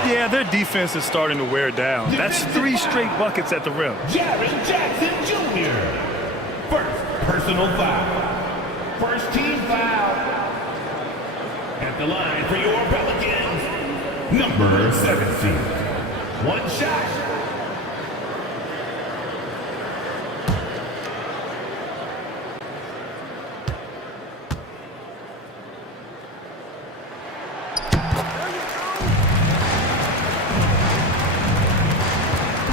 Yeah, their defense is starting to wear down. That's 3 straight buckets at the rim. Jaren Jackson Jr. First personal foul. First team foul. At the line for your Pelicans, number 17. 1 shot.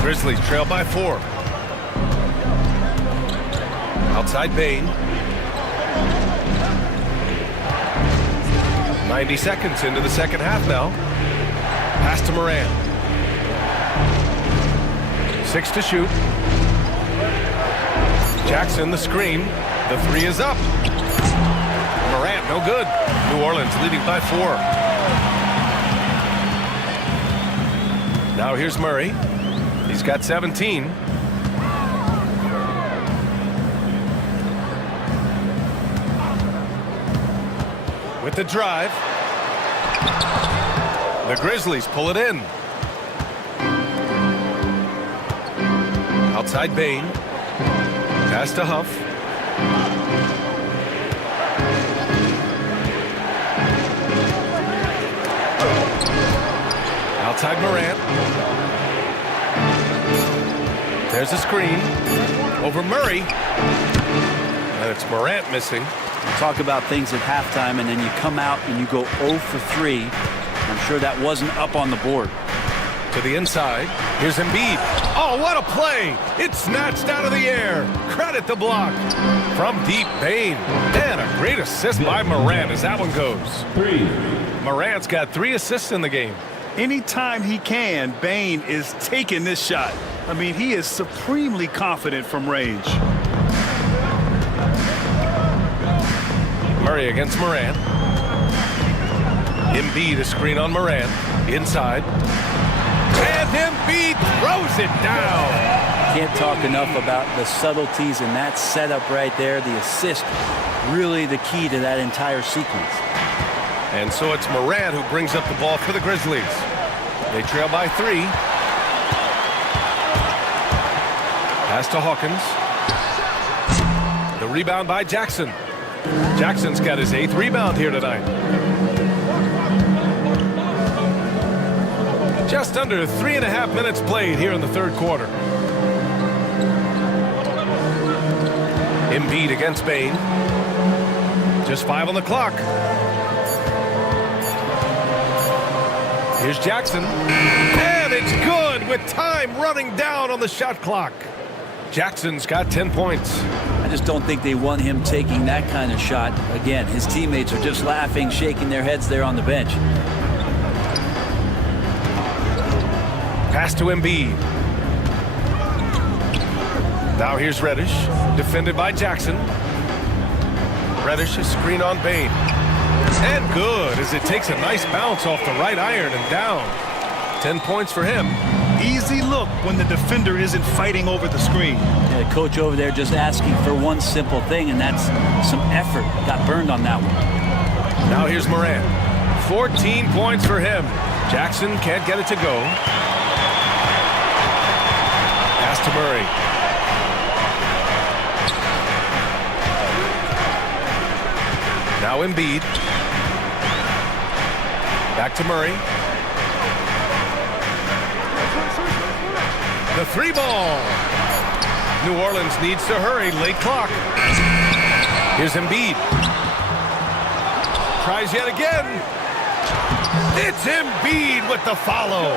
Grizzlies trail by 4. Outside Bain. 90 seconds into the second half now. Pass to Moran. 6 to shoot. Jackson the screen. The 3 is up. Morant no good. New Orleans leading by 4. Now here's Murray. He's got 17. with the drive. The Grizzlies pull it in. Outside Bane. Pass to Huff. Outside Morant. There's a screen. Over Murray. And it's Morant missing. Talk about things at halftime, and then you come out and you go 0 for 3. I'm sure that wasn't up on the board. To the inside. Here's Embiid. Oh, what a play! It's snatched out of the air. Credit the block. From deep, Bane. And a great assist by Morant as that one goes. Morant's got 3 assists in the game. Anytime he can, Bane is taking this shot. I mean, he is supremely confident from range. Murray against Morant. Embiid a screen on Morant. Inside. And Embiid throws it down. Can't talk enough about the subtleties in that setup right there. The assist, really the key to that entire sequence. And so it's Morant who brings up the ball for the Grizzlies. They trail by 3. Pass to Hawkins. The rebound by Jackson. Jackson's got his 8th rebound here tonight. Just under 3.5 minutes played here in the third quarter. Embiid against Bane. Just 5 on the clock. Here's Jackson. And it's good with time running down on the shot clock. Jackson's got 10 points. I just don't think they want him taking that kind of shot. Again, his teammates are just laughing, shaking their heads there on the bench. Pass to Embiid. Now here's Reddish, defended by Jackson. Reddish is screen on Bane. And good, as it takes a nice bounce off the right iron and down. 10 points for him. Easy look when the defender isn't fighting over the screen. Yeah, coach over there just asking for one simple thing, and that's some effort. Got burned on that one. Now here's Morant. 14 points for him. Jackson can't get it to go. Pass to Murray. Now Embiid. Back to Murray. The 3 ball. New Orleans needs to hurry. Late clock. Here's Embiid. Tries yet again. It's Embiid with the follow.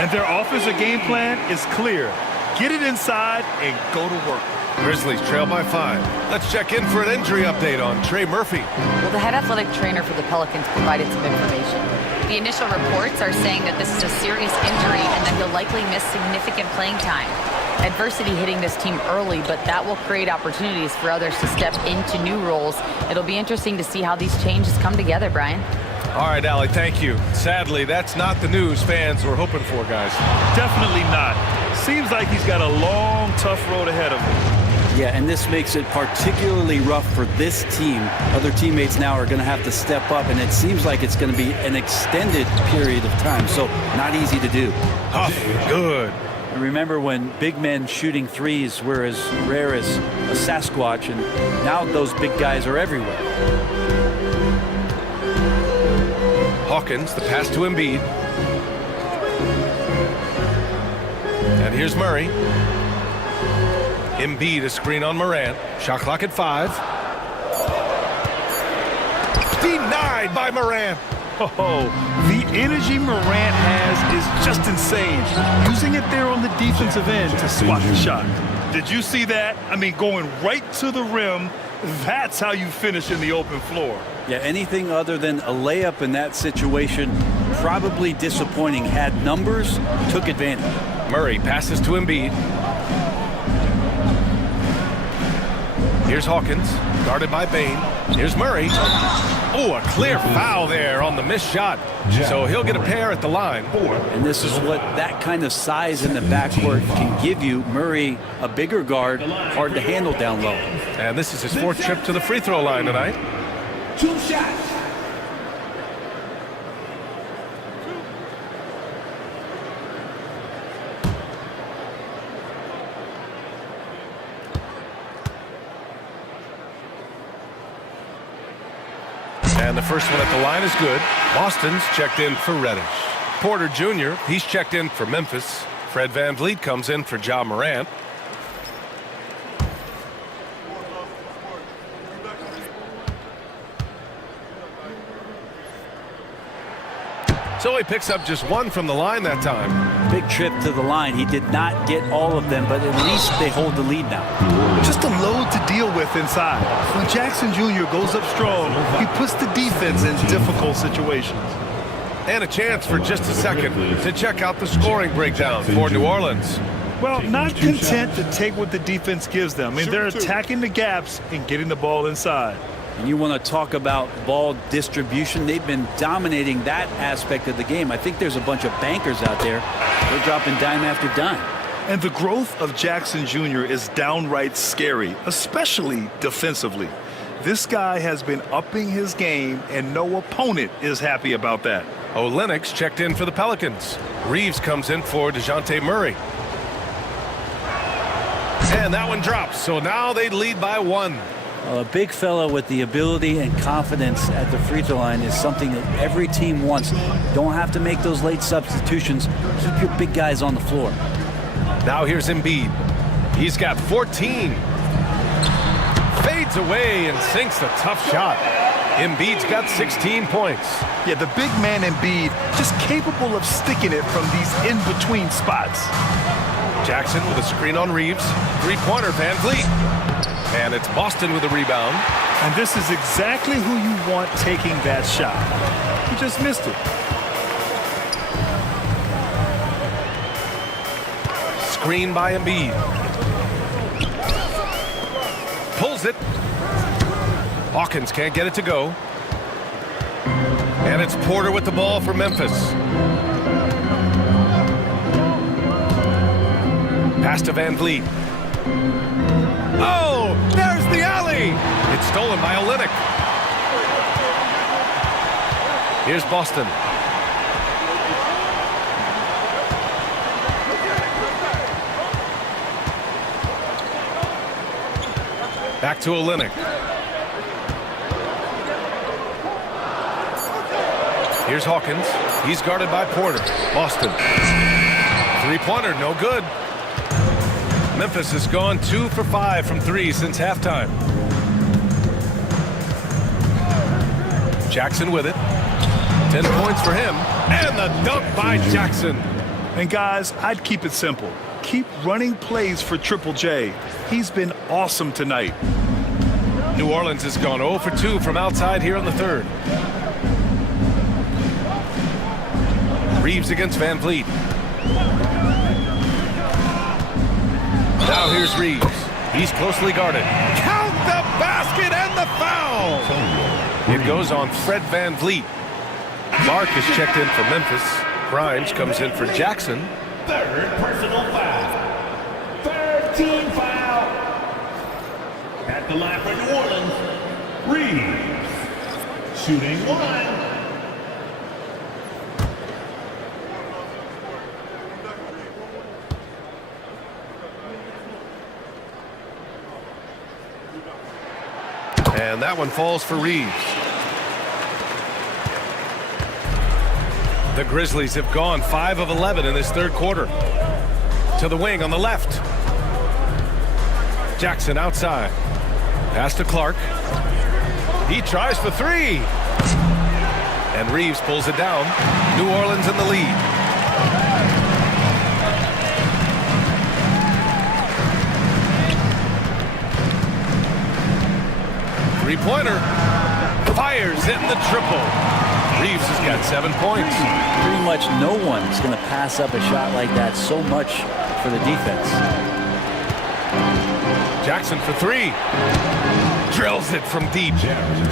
And their offensive game plan is clear. Get it inside and go to work. Grizzlies trail by 5. Let's check in for an injury update on Trey Murphy. Well, the head athletic trainer for the Pelicans provided some information. The initial reports are saying that this is a serious injury and that he'll likely miss significant playing time. Adversity hitting this team early, but that will create opportunities for others to step into new roles. It'll be interesting to see how these changes come together, Brian. All right, Allie, thank you. Sadly, that's not the news fans were hoping for, guys. Definitely not. Seems like he's got a long, tough road ahead of him. Yeah, and this makes it particularly rough for this team. Other teammates now are going to have to step up, and it seems like it's going to be an extended period of time, so not easy to do. Huff, good. And remember when big men shooting threes were as rare as a Sasquatch, and now those big guys are everywhere. Hawkins, the pass to Embiid. And here's Murray. Embiid a screen on Morant. Shot clock at 5. Denied by Morant. Oh, the energy Morant has is just insane. Using it there on the defensive end to swat the shot. Did you see that? I mean, going right to the rim. That's how you finish in the open floor. Yeah, anything other than a layup in that situation, probably disappointing. Had numbers, took advantage. Murray passes to Embiid. Here's Hawkins, guarded by Bane. Here's Murray. Oh, a clear foul there on the missed shot. So he'll get a pair at the line. And this is what that kind of size in the backcourt can give you. Murray, a bigger guard, hard to handle down low. And this is his 4th trip to the free throw line tonight. 2 shots. And the first one at the line is good. Boston's checked in for Reddish. Porter Jr., he's checked in for Memphis. Fred VanVleet comes in for Ja Morant. So he picks up just one from the line that time. Big trip to the line. He did not get all of them, but at least they hold the lead now. Just a load to deal with inside. When Jackson Jr. goes up strong, he puts the defense in difficult situations. And a chance for just a second to check out the scoring breakdown for New Orleans. Well, not content to take what the defense gives them. I mean, they're attacking the gaps and getting the ball inside. And you want to talk about ball distribution. They've been dominating that aspect of the game. I think there's a bunch of bankers out there. They're dropping dime after dime. And the growth of Jackson Jr. is downright scary, especially defensively. This guy has been upping his game, and no opponent is happy about that. Olynyk's checked in for the Pelicans. Reeves comes in for DeJounte Murray. And that one drops, so now they lead by one. A big fella with the ability and confidence at the free throw line is something that every team wants. Don't have to make those late substitutions. Keep your big guys on the floor. Now here's Embiid. He's got 14. Fades away and sinks a tough shot. Embiid's got 16 points. Yeah, the big man Embiid just capable of sticking it from these in-between spots. Jackson with a screen on Reeves. Three-pointer, VanVleet. And it's Boston with a rebound. And this is exactly who you want taking that shot. He just missed it. Screen by Embiid. Pulls it. Hawkins can't get it to go. And it's Porter with the ball for Memphis. Pass to VanVleet. Oh, there's the alley. It's stolen by Olynyk. Here's Boston. Back to Olynyk. Here's Hawkins. He's guarded by Porter. Boston. Three-pointer, no good. Memphis has gone 2 for 5 from 3 since halftime. Jackson with it. 10 points for him. And the dunk by Jackson. And guys, I'd keep it simple. Keep running plays for Triple J. He's been awesome tonight. New Orleans has gone 0 for 2 from outside here in the third. Reeves against VanVleet. Now here's Reeves. He's closely guarded. Count the basket and the foul! It goes on Fred VanVleet. Clark is checked in for Memphis. Grimes comes in for Jackson. Third personal foul. Third team foul. At the line for New Orleans, Reeves. Shooting one. And that one falls for Reeves. The Grizzlies have gone 5 of 11 in this third quarter. To the wing on the left. Jackson outside. Pass to Clark. He tries for 3. And Reeves pulls it down. New Orleans in the lead. Three-pointer. Fires in the triple. Reeves has got 7 points. Pretty much no one's going to pass up a shot like that so much for the defense. Jackson for 3. Drills it from deep.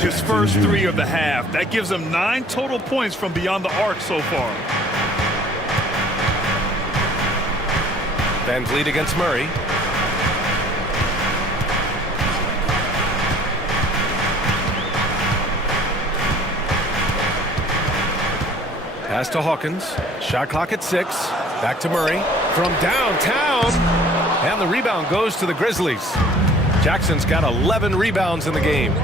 His first 3 of the half. That gives him 9 total points from beyond the arc so far. VanVleet against Murray. Pass to Hawkins. Shot clock at 6. Back to Murray. From downtown. And the rebound goes to the Grizzlies. Jackson's got 11 rebounds in the game.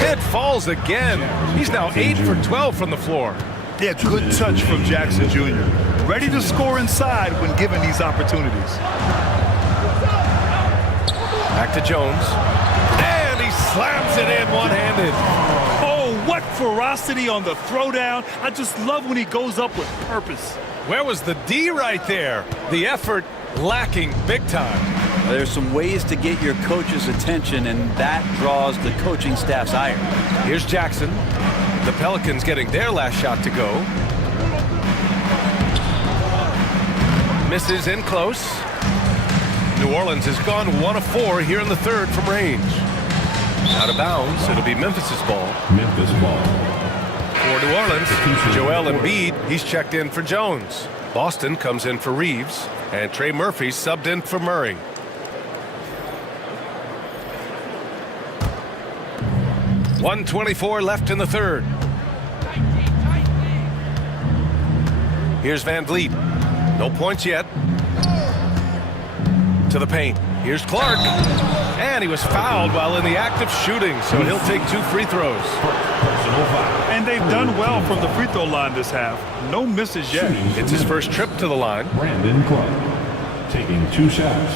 It falls again. He's now 8 for 12 from the floor. Yeah, good touch from Jackson Jr. Ready to score inside when given these opportunities. Back to Jones. And he slams it in one-handed. Oh, what ferocity on the throwdown. I just love when he goes up with purpose. Where was the D right there? The effort lacking big time. There's some ways to get your coach's attention, and that draws the coaching staff's ire. Here's Jackson. The Pelicans getting their last shot to go. Misses in close. New Orleans has gone 1 of 4 here in the third from range. Out of bounds, it'll be Memphis's ball. Memphis ball. For New Orleans, Joel Embiid, he's checked in for Jones. Boston comes in for Reeves, and Trey Murphy subbed in for Murray. .124 left in the third. Here's Van Vliet. No points yet. To the paint. Here's Clark. And he was fouled while in the act of shooting, so he'll take 2 free throws. And they've done well from the free throw line this half. No misses yet. It's his first trip to the line. Brandon Clark taking 2 shots.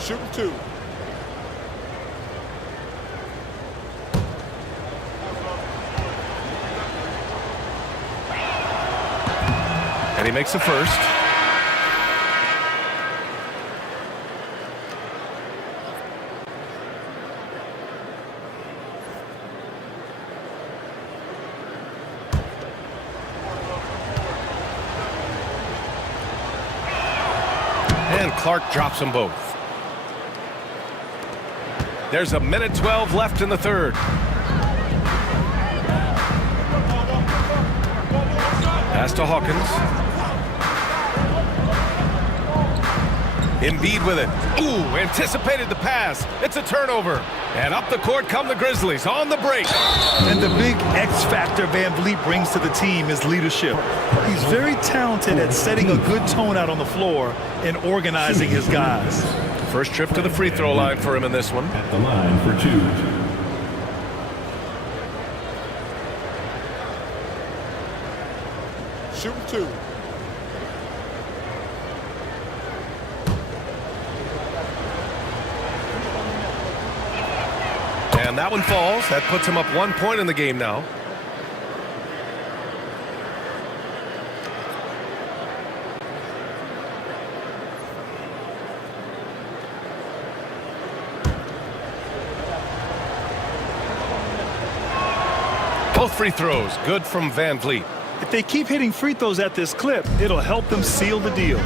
Shooting 2. And he makes the first. And Clark drops them both. There's a minute 12 left in the third. Pass to Hawkins. Embiid with it. Ooh, anticipated the pass. It's a turnover. And up the court come the Grizzlies on the break. And the big X factor Van Vliet brings to the team is leadership. He's very talented at setting a good tone out on the floor and organizing his guys. First trip to the free throw line for him in this one. At the line for 2. Shooting 2. And that one falls. That puts him up 1 point in the game now. Both free throws good from Van Vliet. If they keep hitting free throws at this clip, it'll help them seal the deal.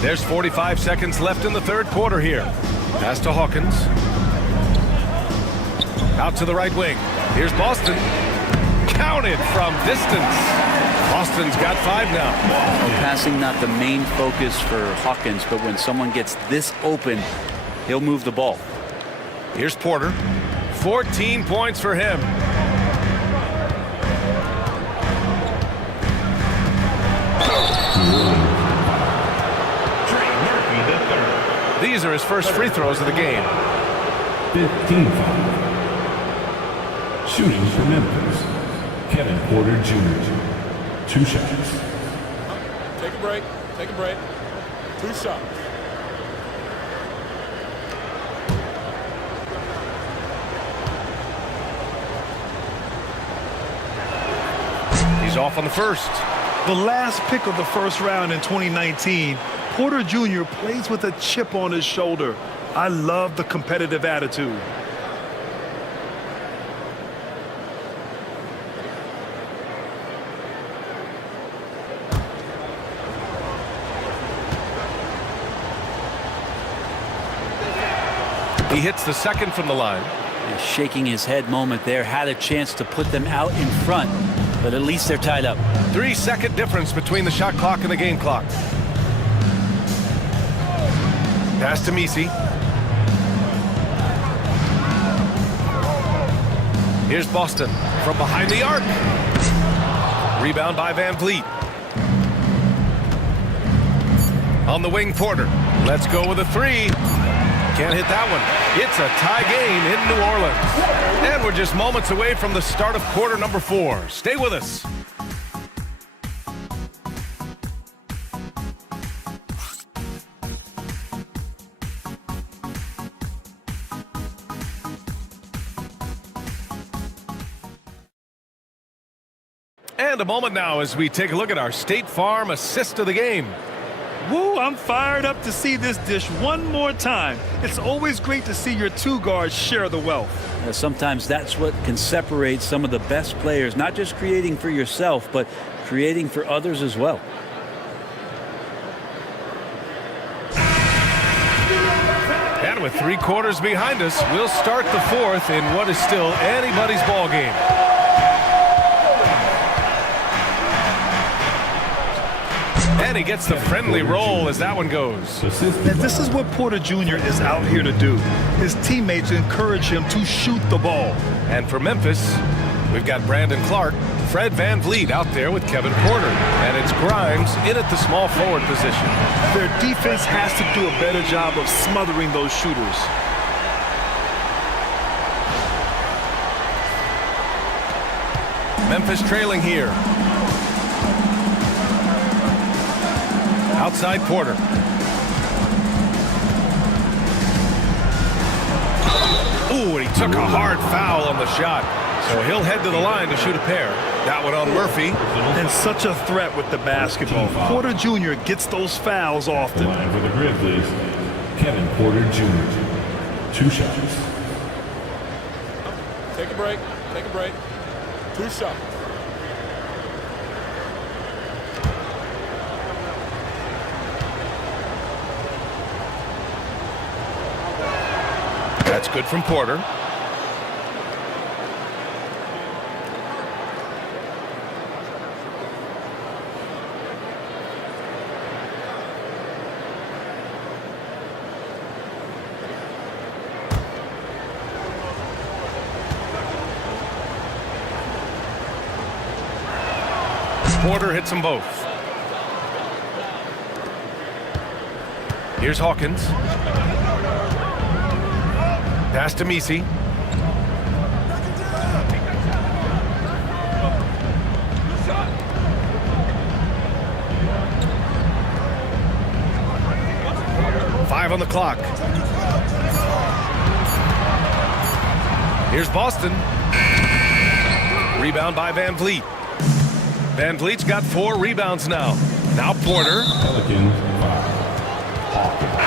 There's 45 seconds left in the third quarter here. Pass to Hawkins. Out to the right wing. Here's Boston. Counted from distance. Boston's got 5 now. Well, passing not the main focus for Hawkins, but when someone gets this open, he'll move the ball. Here's Porter. 14 points for him. These are his first free throws of the game. 15-5. Shooting for Memphis, Kevin Porter Jr. 2 shots. Take a break. Take a break. 2 shots. He's off on the first. The last pick of the first round in 2019, Porter Jr. plays with a chip on his shoulder. I love the competitive attitude. He hits the second from the line. And shaking his head moment there, had a chance to put them out in front, but at least they're tied up. 3-second difference between the shot clock and the game clock. Pass to Misi. Here's Boston from behind the arc. Rebound by Van Vliet. On the wing, Porter. Let's go with a 3. Can't hit that one. It's a tie game in New Orleans. And we're just moments away from the start of quarter number 4. Stay with us. And a moment now as we take a look at our State Farm assist of the game. Woo, I'm fired up to see this dish one more time. It's always great to see your two guards share the wealth. Sometimes that's what can separate some of the best players, not just creating for yourself, but creating for others as well. And with 3 quarters behind us, we'll start the 4th in what is still anybody's ball game. And he gets the friendly roll as that one goes. And this is what Porter Jr. is out here to do. His teammates encourage him to shoot the ball. And for Memphis, we've got Brandon Clark, Fred VanVleet out there with Kevin Porter. And it's Grimes in at the small forward position. Their defense has to do a better job of smothering those shooters. Memphis trailing here. Outside Porter. Ooh, and he took a hard foul on the shot. So he'll head to the line to shoot a pair. That one on Murphy. And such a threat with the basketball. Porter Jr. gets those fouls often. Line for the Grizzlies, Kevin Porter Jr. 2 shots. Take a break. Take a break. 2 shots. That's good from Porter. Porter hits them both. Here's Hawkins. Pass to Messi. Five on the clock. Here's Boston. Rebound by VanVleet. VanVleet's got 4 rebounds now. Now Porter. Pelicans foul. Hawkins.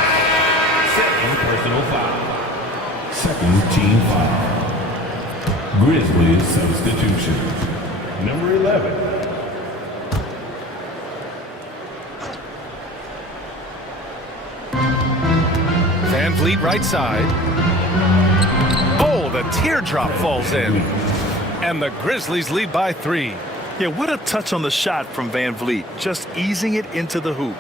Second personal foul. Second team foul. Grizzlies substitution. Number 11. VanVleet right side. Oh, the teardrop falls in. And the Grizzlies lead by 3. Yeah, what a touch on the shot from VanVleet. Just easing it into the hoop.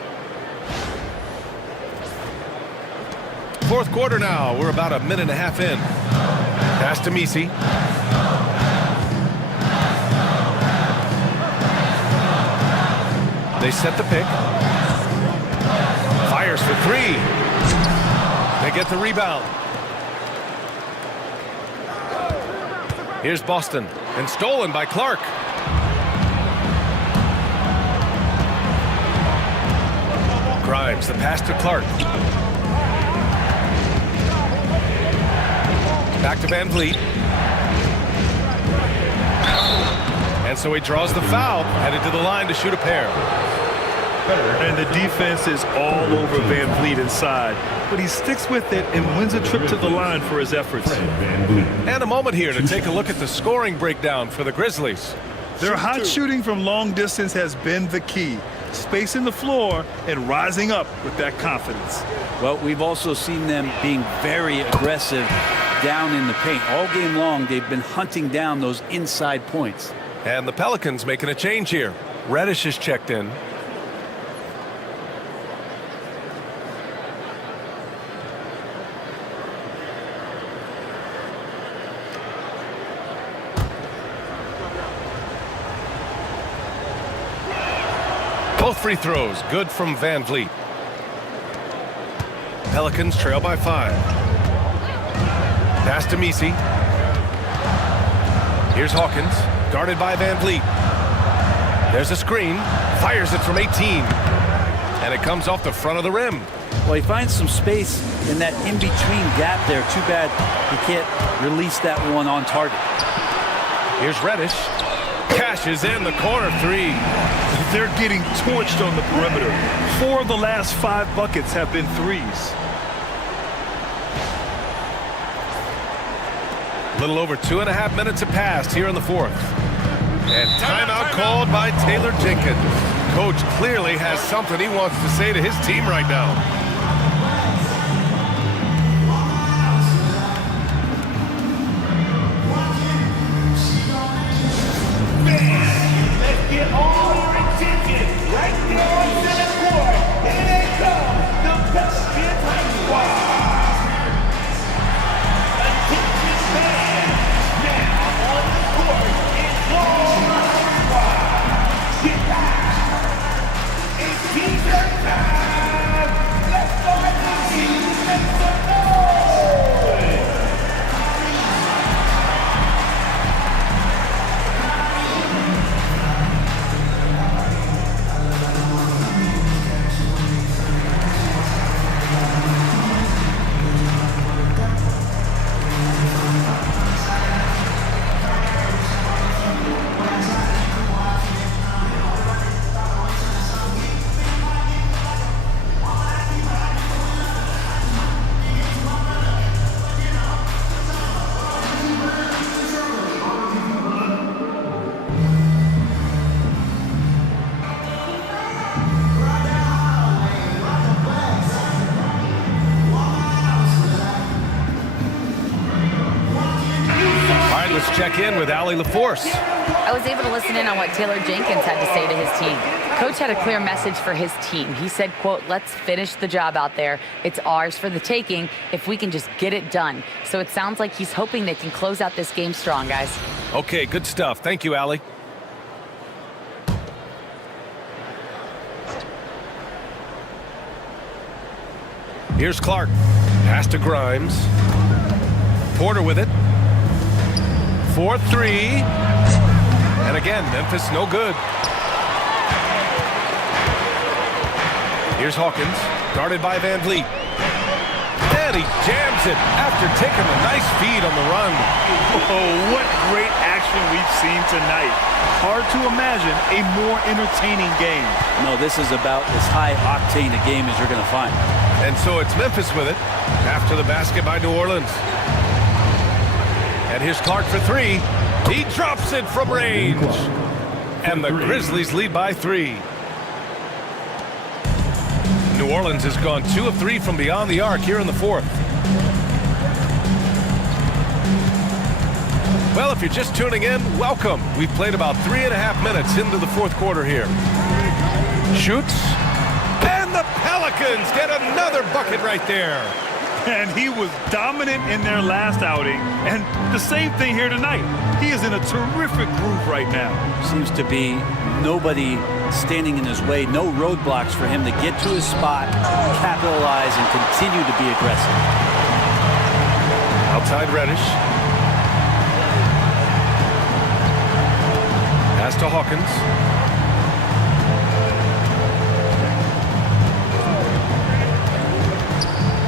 4th quarter now. We're about a minute and a half in. Pass to Messi. They set the pick. Fires for 3. They get the rebound. Here's Boston. And stolen by Clark. Grimes, the pass to Clark. Back to VanVleet. And so he draws the foul, headed to the line to shoot a pair. And the defense is all over VanVleet inside. But he sticks with it and wins a trip to the line for his efforts. And a moment here to take a look at the scoring breakdown for the Grizzlies. Their hot shooting from long distance has been the key. Spacing the floor and rising up with that confidence. Well, we've also seen them being very aggressive down in the paint. All game long, they've been hunting down those inside points. And the Pelicans making a change here. Reddish is checked in. Both free throws good from VanVleet. Pelicans trail by 5. Pass to Misi. Here's Hawkins, guarded by Van Vliet. There's a screen, fires it from 18. And it comes off the front of the rim. Well, he finds some space in that in-between gap there. Too bad he can't release that one on target. Here's Reddish. Cashes in the corner three. They're getting torched on the perimeter. 4 of the last 5 buckets have been threes. A little over 2.5 minutes have passed here in the fourth. And timeout called by Taylor Jenkins. Coach clearly has something he wants to say to his team right now. Let's get all your attention right there on center court. Here they come, the Pelicans high squad. Attention fans, now on the court is Logoa Squad. Get back. It's teaser time. Let's start the game. Make some noise. Check in with Allie LaForce. I was able to listen in on what Taylor Jenkins had to say to his team. Coach had a clear message for his team. He said, quote, let's finish the job out there. It's ours for the taking if we can just get it done. So it sounds like he's hoping they can close out this game strong, guys. Okay, good stuff. Thank you, Allie. Here's Clark. Pass to Grimes. Porter with it. 4-3. And again, Memphis no good. Here's Hawkins, guarded by Van Vliet. And he jams it after taking a nice feed on the run. Oh, what great action we've seen tonight. Hard to imagine a more entertaining game. No, this is about as high-octane a game as you're going to find. And so it's Memphis with it after the basket by New Orleans. And here's Clark for 3. He drops it from range. And the Grizzlies lead by 3. New Orleans has gone 2 of 3 from beyond the arc here in the fourth. Well, if you're just tuning in, welcome. We've played about 3.5 minutes into the fourth quarter here. Shoots. And the Pelicans get another bucket right there. And he was dominant in their last outing. And the same thing here tonight. He is in a terrific groove right now. Seems to be nobody standing in his way. No roadblocks for him to get to his spot, capitalize, and continue to be aggressive. Outside Reddish. Pass to Hawkins.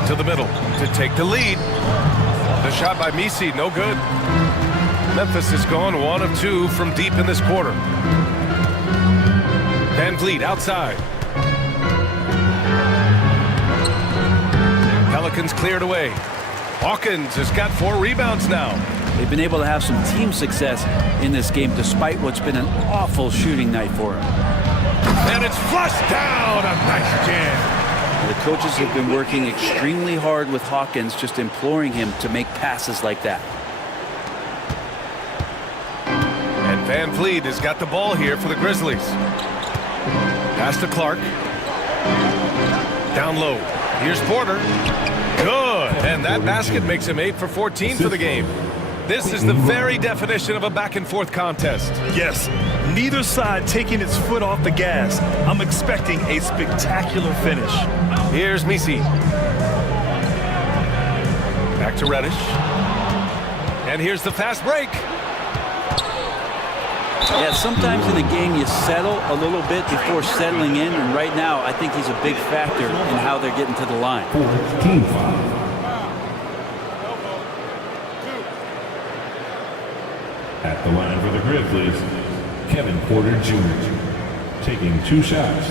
To the middle to take the lead. The shot by Misi, no good. Memphis has gone 1 of 2 from deep in this quarter. Van Vliet outside. Pelicans cleared away. Hawkins has got 4 rebounds now. They've been able to have some team success in this game despite what's been an awful shooting night for him. And it's flushed down. A nice jam. The coaches have been working extremely hard with Hawkins, just imploring him to make passes like that. And Van Vliet has got the ball here for the Grizzlies. Pass to Clark. Down low. Here's Porter. Good. And that basket makes him 8 for 14 for the game. This is the very definition of a back-and-forth contest. Yes, neither side taking its foot off the gas. I'm expecting a spectacular finish. Here's Misi. Back to Reddish. And here's the fast break. Yeah, sometimes in a game you settle a little bit before settling in, and right now I think he's a big factor in how they're getting to the line. Team foul. At the line for the Grizzlies, Kevin Porter Jr. taking 2 shots.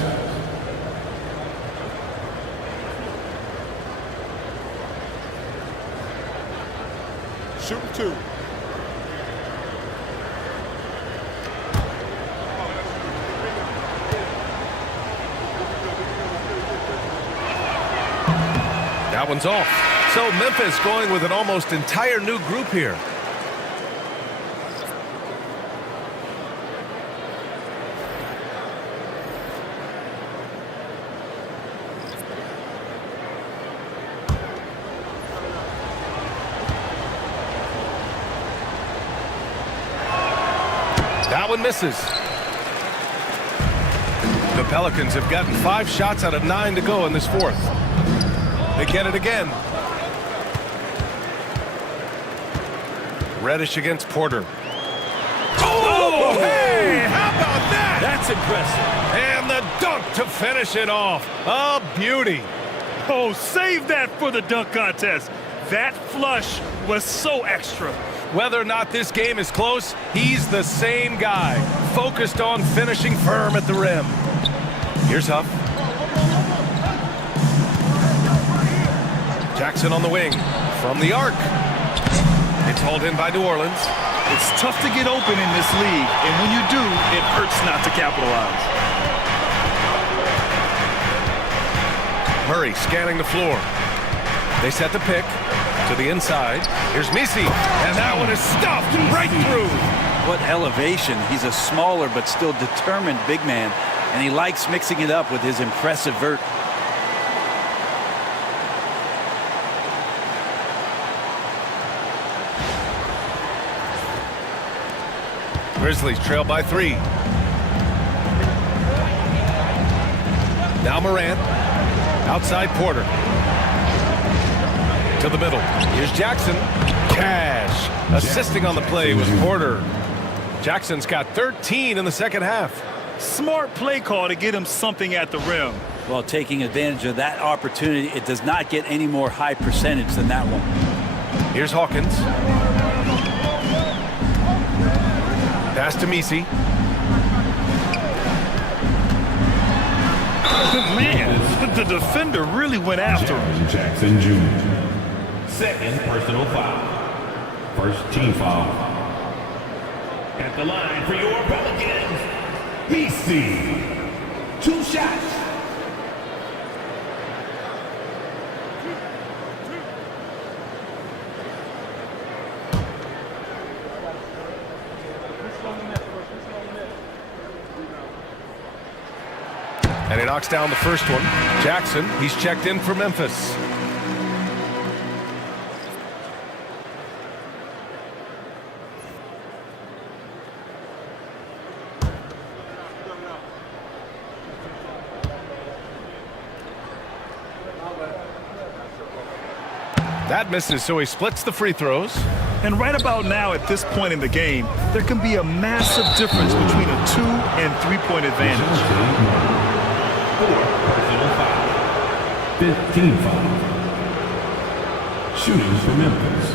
Shooting 2. That one's off. So Memphis going with an almost entire new group here. That one misses. The Pelicans have gotten 5 shots out of 9 to go in this fourth. They get it again. Reddish against Porter. Oh, hey, how about that? That's impressive. And the dunk to finish it off. A beauty. Oh, save that for the dunk contest. That flush was so extra. Whether or not this game is close, he's the same guy, focused on finishing firm at the rim. Here's Huff. Jackson on the wing, from the arc. It's hauled in by New Orleans. It's tough to get open in this league, and when you do, it hurts not to capitalize. Murray scanning the floor. They set the pick to the inside. Here's Misi, and that one is stuffed right through. What elevation. He's a smaller but still determined big man, and he likes mixing it up with his impressive vert. Grizzlies trail by 3. Now Morant. Outside Porter. To the middle. Here's Jackson. Cash. Assisting on the play was Porter. Jackson's got 13 in the second half. Smart play call to get him something at the rim. Well, taking advantage of that opportunity, it does not get any more high percentage than that one. Here's Hawkins. Pass to Misi. Man, the defender really went after him. Jackson Jr. Second personal foul. First team foul. At the line for your Pelicans, BC. 2 shots. And he knocks down the first one. Jackson, he's checked in for Memphis. That misses, so he splits the free throws. And right about now, at this point in the game, there can be a massive difference between a 2- and 3-point advantage. 4 personal foul. 15 foul. Shooting for Memphis,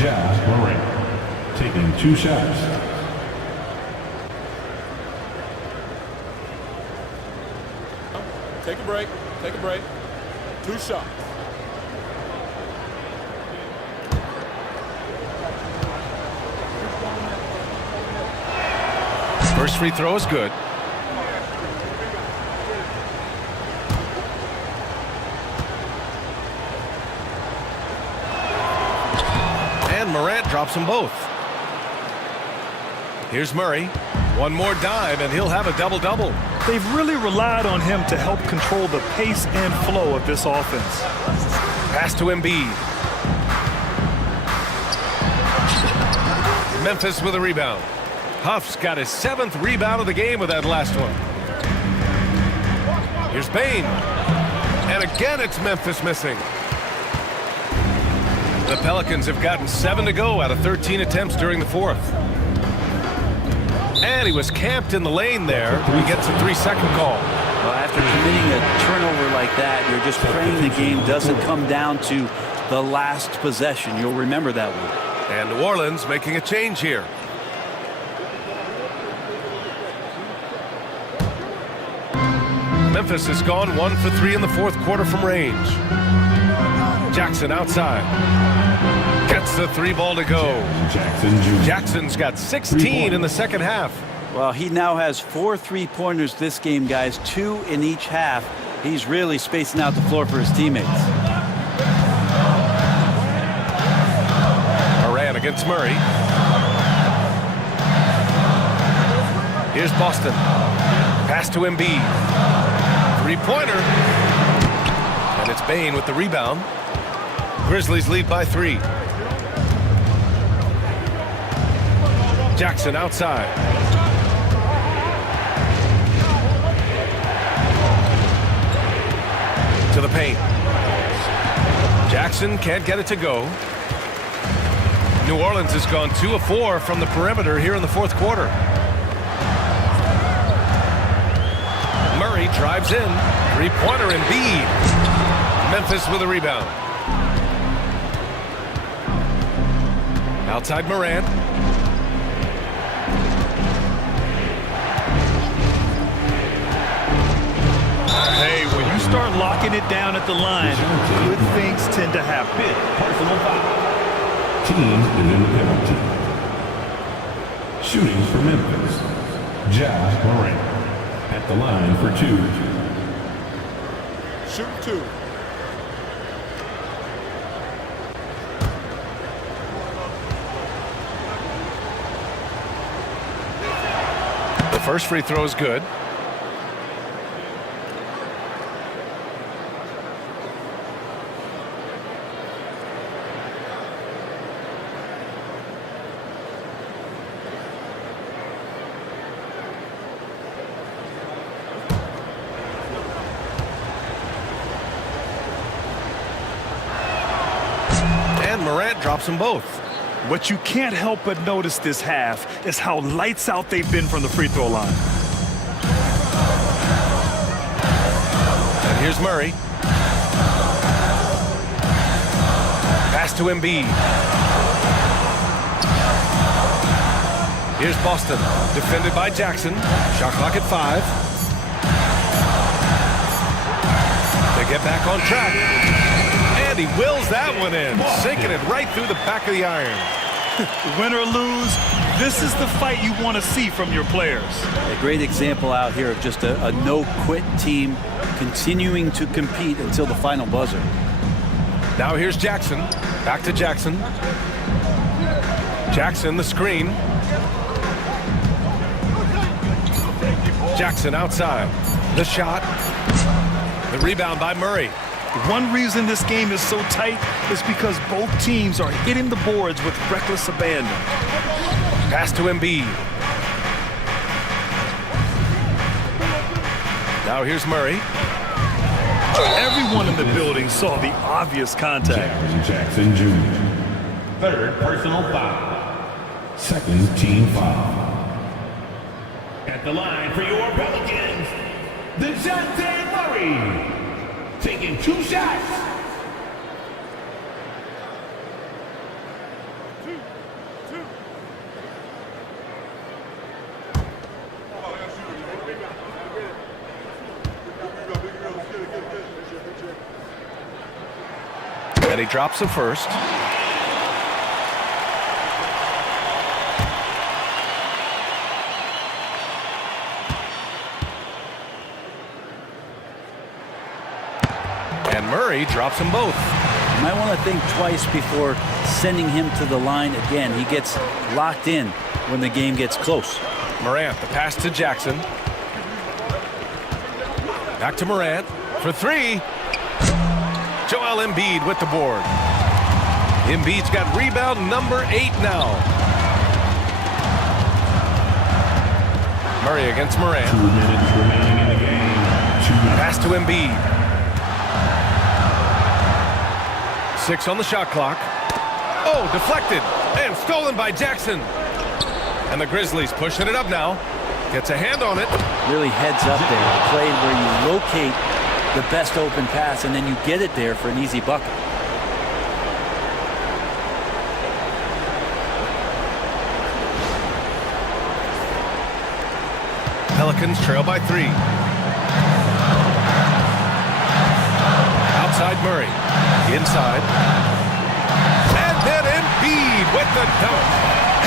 Ja Morant, taking 2 shots. Take a break. Take a break. 2 shots. First free throw is good. And Morant drops them both. Here's Murray. One more dive, and he'll have a double-double. They've really relied on him to help control the pace and flow of this offense. Pass to Embiid. Memphis with a rebound. Huff's got his 7th rebound of the game with that last one. Here's Bane. And again, it's Memphis missing. The Pelicans have gotten 7 to go out of 13 attempts during the fourth. And he was camped in the lane there. He gets a 3-second call. Well, after committing a turnover like that, you're just praying the game doesn't come down to the last possession. You'll remember that one. And New Orleans making a change here. Memphis has gone 1 for 3 in the fourth quarter from range. Jackson outside. Gets the 3 ball to go. Jackson's got 16 in the second half. Well, he now has 4 3-pointers this game, guys, 2 in each half. He's really spacing out the floor for his teammates. Moran against Murray. Here's Boston. Pass to Embiid. 3-pointer. And it's Bane with the rebound. Grizzlies lead by 3. Jackson outside. To the paint. Jackson can't get it to go. New Orleans has gone 2 of 4 from the perimeter here in the fourth quarter. Murray drives in. 3-pointer Embiid. Memphis with a rebound. Outside Morant. Hey, when you start locking it down at the line, good things tend to happen. Personal foul. Team is in the penalty. Shooting for Memphis. Ja Morant at the line for 2. Shoot 2. The first free throw is good. And Morant drops them both. What you can't help but notice this half is how lights out they've been from the free throw line. And here's Murray. Pass to Embiid. Here's Boston, defended by Jackson. Shot clock at 5. They get back on track. And he wills that one in, sinking it right through the back of the iron. Win or lose, this is the fight you want to see from your players. A great example out here of just a no-quit team continuing to compete until the final buzzer. Now here's Jackson. Back to Jackson. Jackson, the screen. Jackson outside. The shot. The rebound by Murray. One reason this game is so tight is because both teams are hitting the boards with reckless abandon. Pass to Embiid. Now here's Murray. Everyone in the building saw the obvious contact. Jackson Jr. Third personal foul. Second team foul. At the line for your Pelicans, DeJounte Murray. Taking 2 shots. And he drops the first. And Murray drops them both. You might want to think twice before sending him to the line again. He gets locked in when the game gets close. Morant, the pass to Jackson. Back to Morant for 3. Joel Embiid with the board. Embiid's got rebound number 8 now. Murray against Morant. 2 minutes remaining in the game. Pass to Embiid. 6 on the shot clock. Oh, deflected and stolen by Jackson. And the Grizzlies pushing it up now. Gets a hand on it. Really heads up there. A play where you locate the best open pass and then you get it there for an easy bucket. Pelicans trail by 3. Outside Murray. Inside. And then Embiid with the dunk.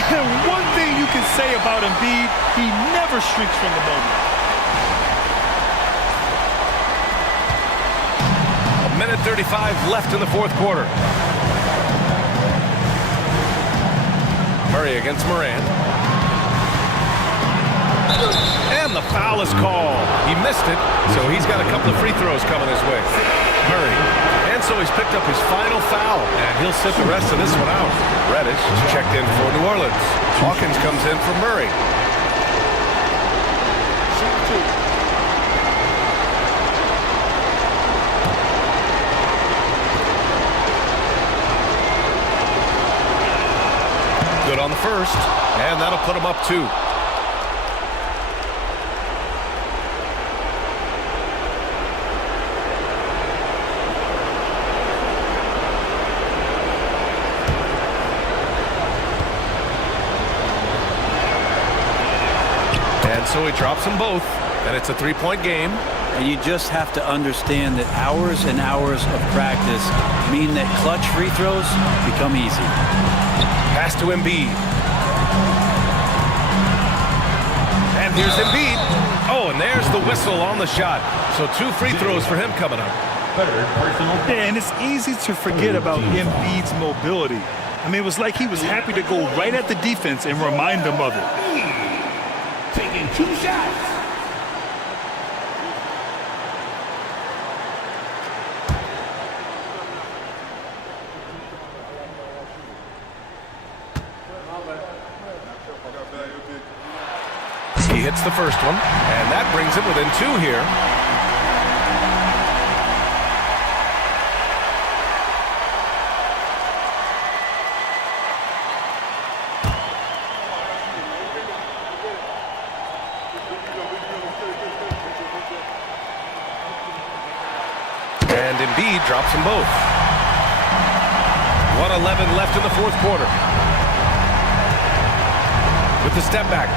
And one thing you can say about Embiid, he never shrinks from the moment. A minute 35 left in the fourth quarter. Murray against Moran. And the foul is called. He missed it, so he's got a couple of free throws coming his way. Murray. And so he's picked up his final foul, and he'll sit the rest of this one out. Reddish is checked in for New Orleans. Hawkins comes in for Murray. Good on the first, and that'll put him up 2. So he drops them both, and it's a 3-point game. And you just have to understand that hours and hours of practice mean that clutch free throws become easy. Pass to Embiid. And here's Embiid. Oh, and there's the whistle on the shot. So 2 free throws for him coming up. Yeah, and it's easy to forget about Embiid's mobility. I mean, it was like he was happy to go right at the defense and remind them of it. Taking 2 shots. He hits the first one, and that brings him within 2 here. And Embiid drops them both. 1:11 left in the fourth quarter. With the step back.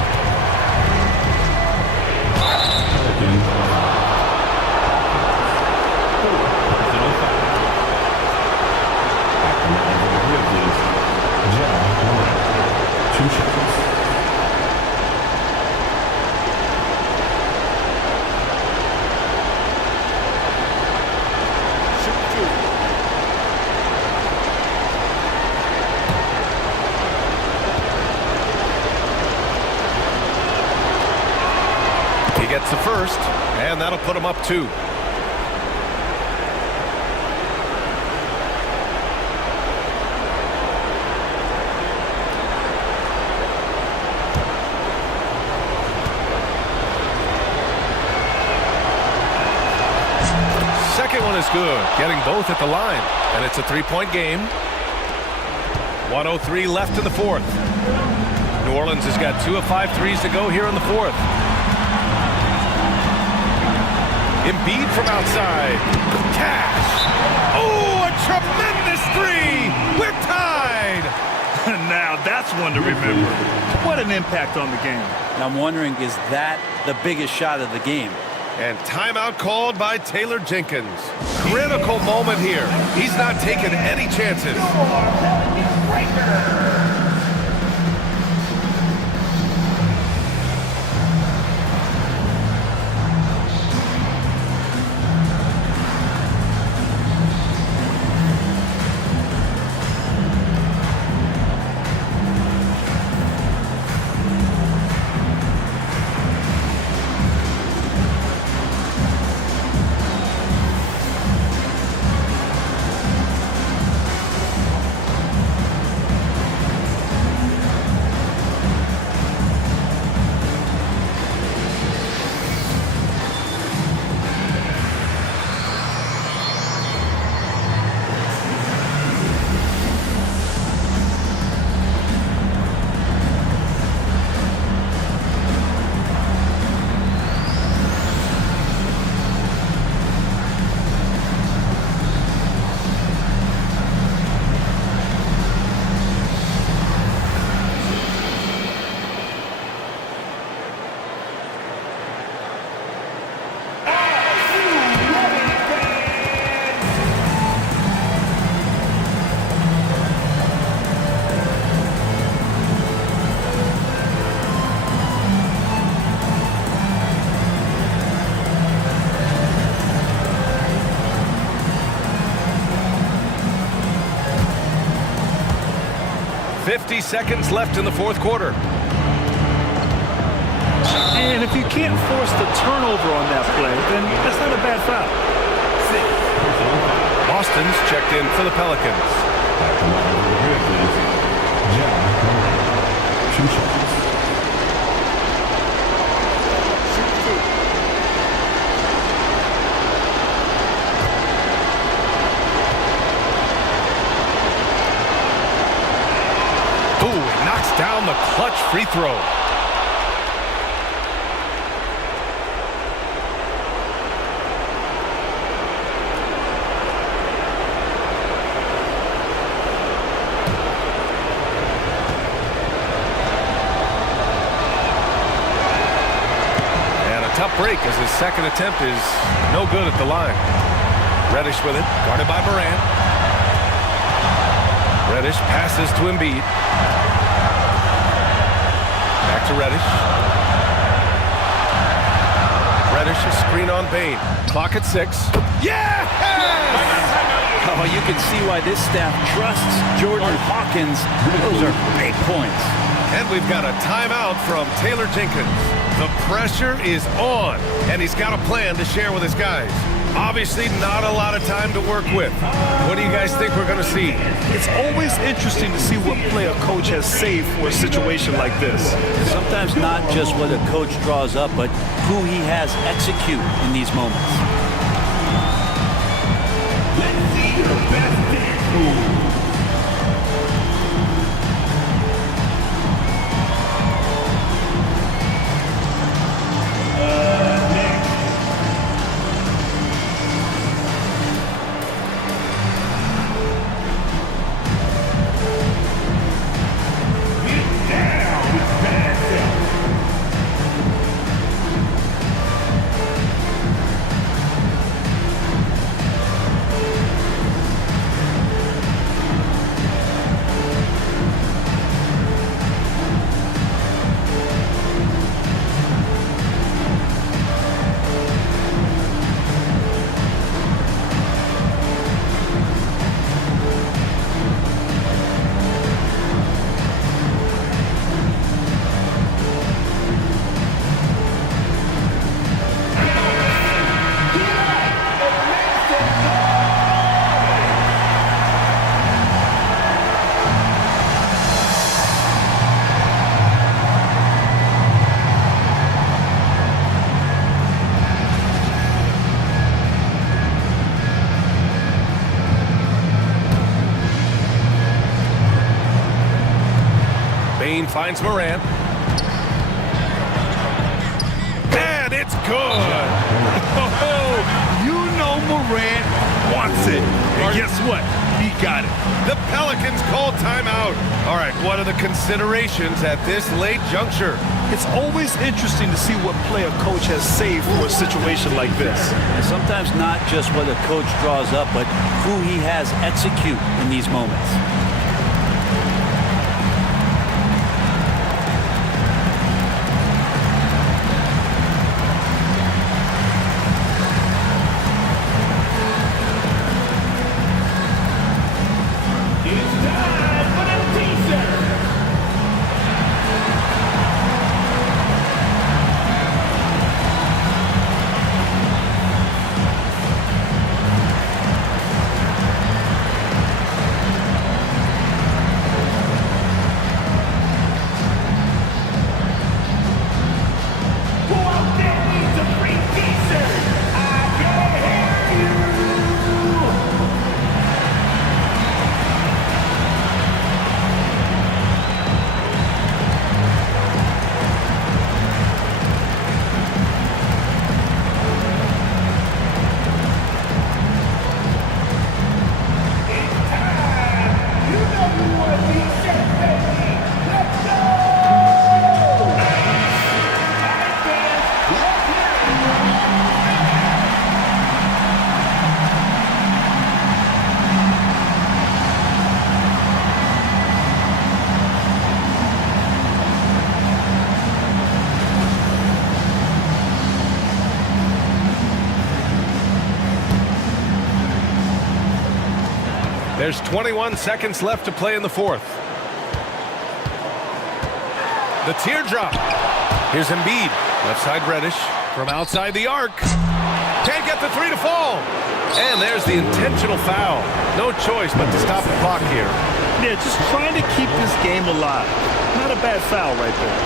Gets the first, and that'll put him up 2. Second one is good, getting both at the line, and it's a 3-point game. 1:03 left in the fourth. New Orleans has got 2 of 5 threes to go here in the fourth. Embiid from outside. Cash. Oh, a tremendous 3. We're tied. Now that's one to remember. What an impact on the game. Now I'm wondering, is that the biggest shot of the game? And timeout called by Taylor Jenkins. Critical moment here. He's not taking any chances. 50 seconds left in the fourth quarter. And if you can't force the turnover on that play, then that's not a bad foul. Boston's checked in for the Pelicans. Ooh, he knocks down the clutch free throw. Tough break as his second attempt is no good at the line. Reddish with it, guarded by Morant. Reddish passes to Embiid. Back to Reddish. Reddish, a screen on Bane. Clock at 6. Yeah! Oh, you can see why this staff trusts Jordan Hawkins. Those are big points. And we've got a timeout from Taylor Jenkins. The pressure is on, and he's got a plan to share with his guys. Obviously, not a lot of time to work with. What do you guys think we're going to see? It's always interesting to see what play a coach has saved for a situation like this. Sometimes not just what a coach draws up, but who he has execute in these moments. Let's see your best dance move. Finds Morant. And it's good. You know Morant wants it. And guess what? He got it. The Pelicans call timeout. All right, what are the considerations at this late juncture? It's always interesting to see what play a coach has saved for a situation like this. And sometimes not just what a coach draws up, but who he has execute in these moments. There's 21 seconds left to play in the fourth. The teardrop. Here's Embiid. Left side Reddish from outside the arc. Can't get the three to fall. And there's the intentional foul. No choice but to stop the clock here. Yeah, just trying to keep this game alive. Not a bad foul right there.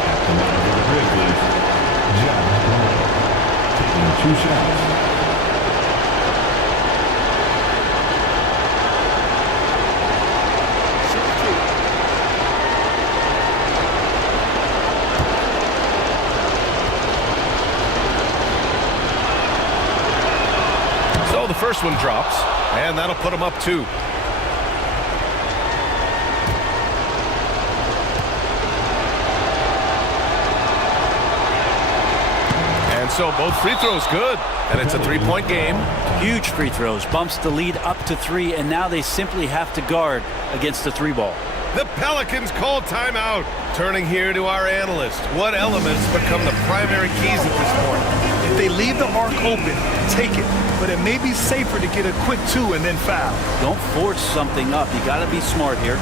Taking 2 shots. So the first one drops, and that'll put him up 2. And so both free throws good, and it's a 3-point game. Huge free throws, bumps the lead up to 3, and now they simply have to guard against the 3 ball. The Pelicans call timeout. Turning here to our analyst. What elements become the primary keys at this point? If they leave the arc open, take it. But it may be safer to get a quick 2 and then foul. Don't force something up. You got to be smart here.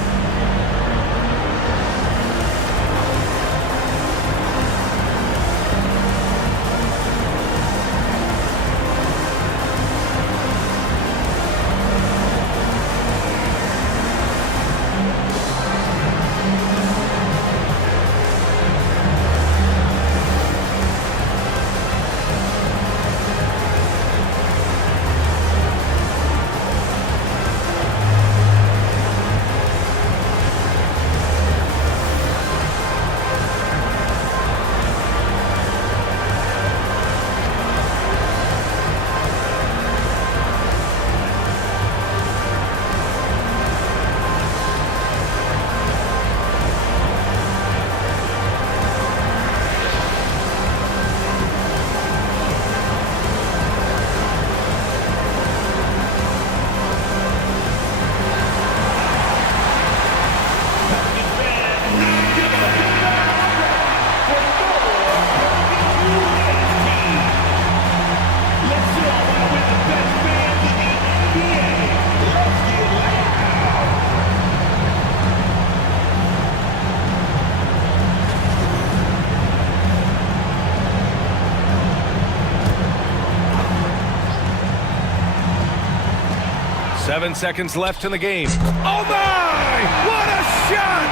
Seven seconds left in the game. Oh my! What a shot!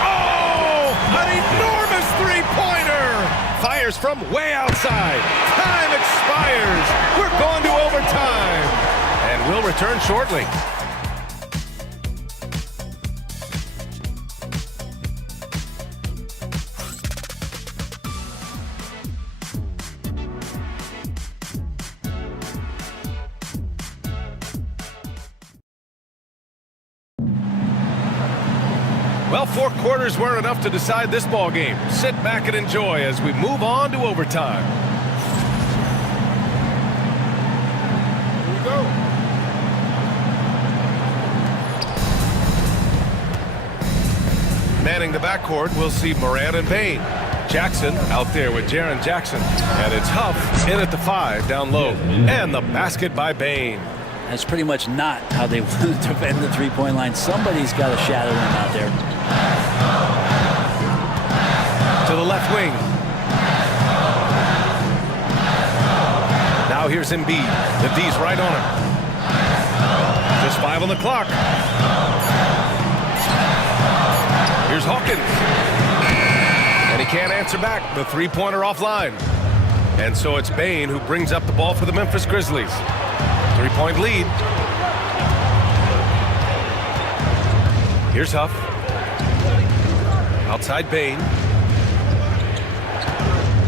Oh! An enormous three-pointer! Fires from way outside. Time expires. We're going to overtime. And we'll return shortly. Well, 4 quarters weren't enough to decide this ball game. Sit back and enjoy as we move on to overtime. Here we go. Manning the backcourt, we'll see Morant and Payne. Jackson out there with Jaren Jackson. And it's Huff in at the 5 down low. And the basket by Bane. That's pretty much not how they want to defend the three-point line. Somebody's got to shadow him out there. To the left wing. Now here's Embiid. The D's right on him. Just 5 on the clock. Here's Hawkins. And he can't answer back. The three-pointer offline. And so it's Bane who brings up the ball for the Memphis Grizzlies. 3-point lead. Here's Huff. Outside Bane.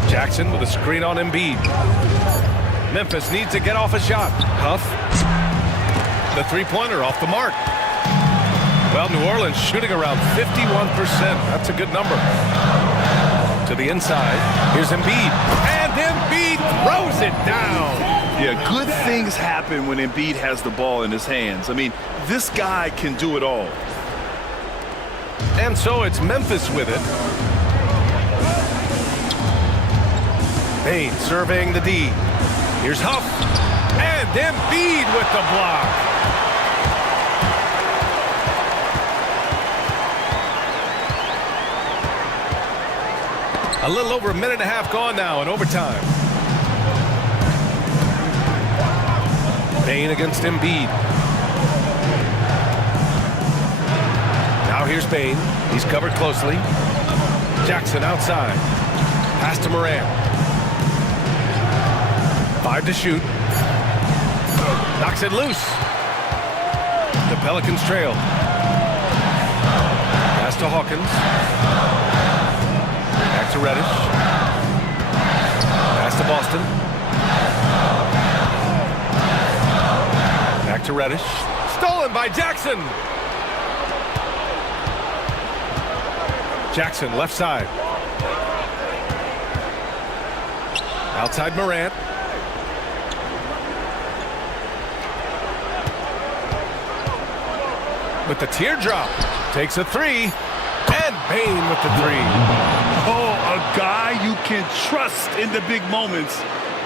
Jackson with a screen on Embiid. Memphis needs to get off a shot. Huff. The three-pointer off the mark. Well, New Orleans shooting around 51%. That's a good number. To the inside. Here's Embiid. And Embiid throws it down. Yeah, good things happen when Embiid has the ball in his hands. I mean, this guy can do it all. And so it's Memphis with it. Payne surveying the D. Here's Huff. And Embiid with the block. A little over a minute and a half gone now in overtime. Bane against Embiid. Now here's Bane. He's covered closely. Jackson outside. Pass to Morant. 5 to shoot. Knocks it loose. The Pelicans trail. Pass to Hawkins. Back to Reddish. Pass to Boston. Back to Reddish. Stolen by Jackson. Jackson left side. Outside Morant. With the teardrop. Takes a 3. And Bane with the 3. Oh, a guy you can trust in the big moments.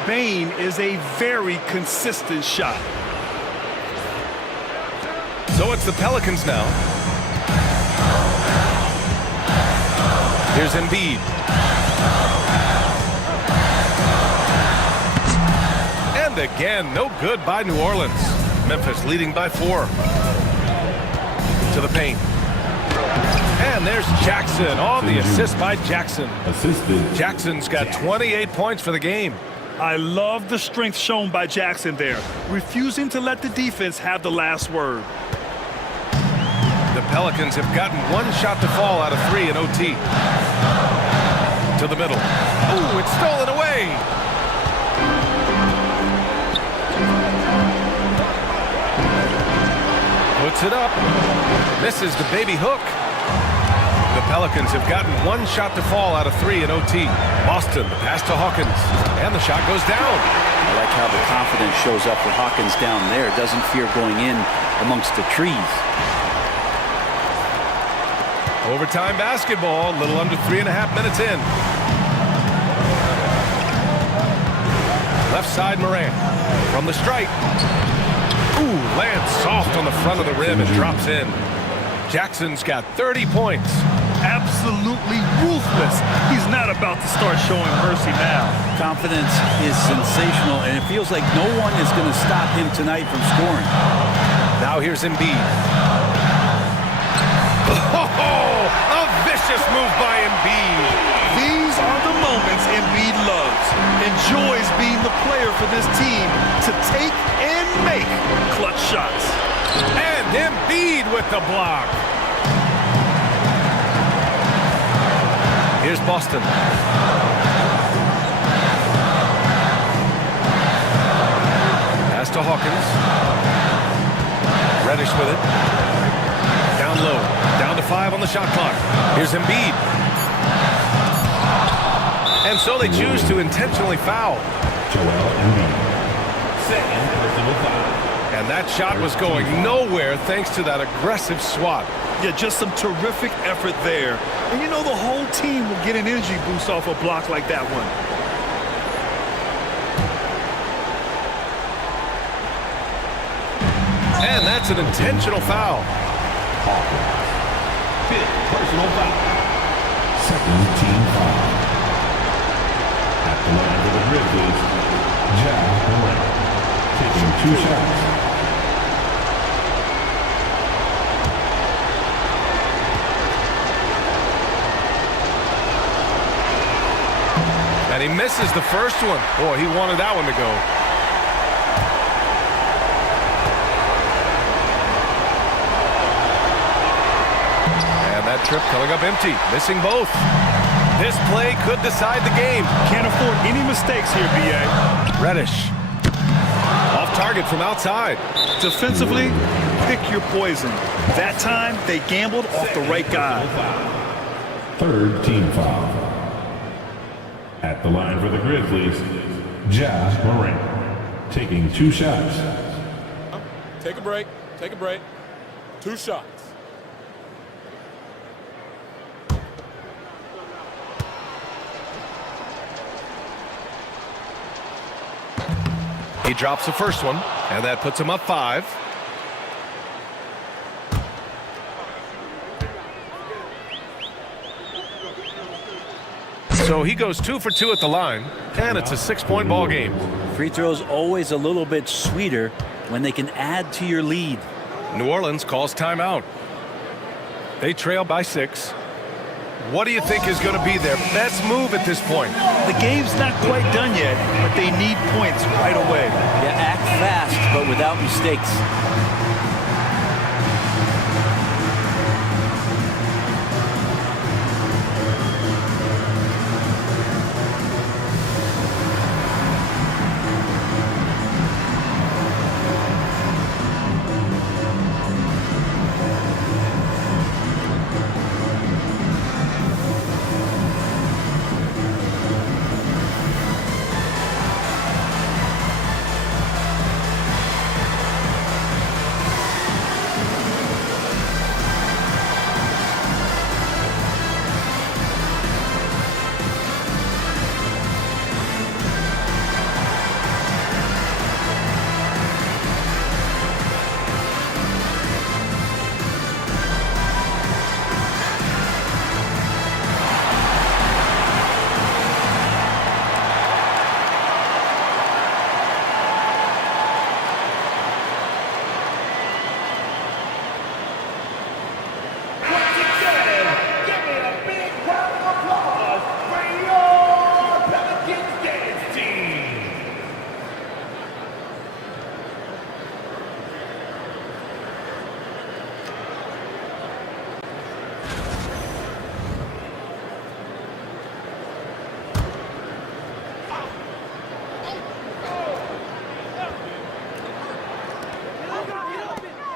Bane is a very consistent shot. So it's the Pelicans now. Here's Embiid. And again, no good by New Orleans. Memphis leading by 4. To the paint. And there's Jackson on the assist by Jackson. Jackson's got 28 points for the game. I love the strength shown by Jackson there, refusing to let the defense have the last word. The Pelicans have gotten 1 shot to fall out of 3 in OT. To the middle. Ooh, it's stolen away. Puts it up. Misses the baby hook. The Pelicans have gotten 1 shot to fall out of 3 in OT. Boston, the pass to Hawkins. And the shot goes down. I like how the confidence shows up for Hawkins down there. Doesn't fear going in amongst the trees. Overtime basketball, a little under 3.5 minutes in. Left side Morant. From the stripe. Ooh, lands soft on the front of the rim and drops in. Jackson's got 30 points. Absolutely ruthless. He's not about to start showing mercy now. Confidence is sensational, and it feels like no one is going to stop him tonight from scoring. Now here's Embiid. Oh, a vicious move by Embiid. These are the moments Embiid loves. Enjoys being the player for this team to take and make clutch shots. And Embiid with the block. Here's Boston. Pass to Hawkins. Reddish with it. Down low. Down to 5 on the shot clock. Here's Embiid. And so they choose to intentionally foul. And that shot was going nowhere thanks to that aggressive swat. Yeah, just some terrific effort there. And you know the whole team will get an energy boost off a block like that one. And that's an intentional foul. Fifth personal foul. Second team foul. At the line for the Grizzlies, Ja Morant, taking 2 shots. And he misses the first one. Boy, he wanted that one to go. And that trip coming up empty, missing both. This play could decide the game. Can't afford any mistakes here, B.A. Reddish. Off target from outside. Defensively, pick your poison. That time, they gambled off the right guy. Third team foul. At the line for the Grizzlies, Ja Morant, taking 2 shots. Take a break. Take a break. 2 shots. He drops the first one, and that puts him up 5. So he goes 2 for 2 at the line, and it's a 6-point ball game. Free throws always a little bit sweeter when they can add to your lead. New Orleans calls timeout. They trail by 6. What do you think is going to be their best move at this point? The game's not quite done yet, but they need points right away. Yeah, act fast, but without mistakes.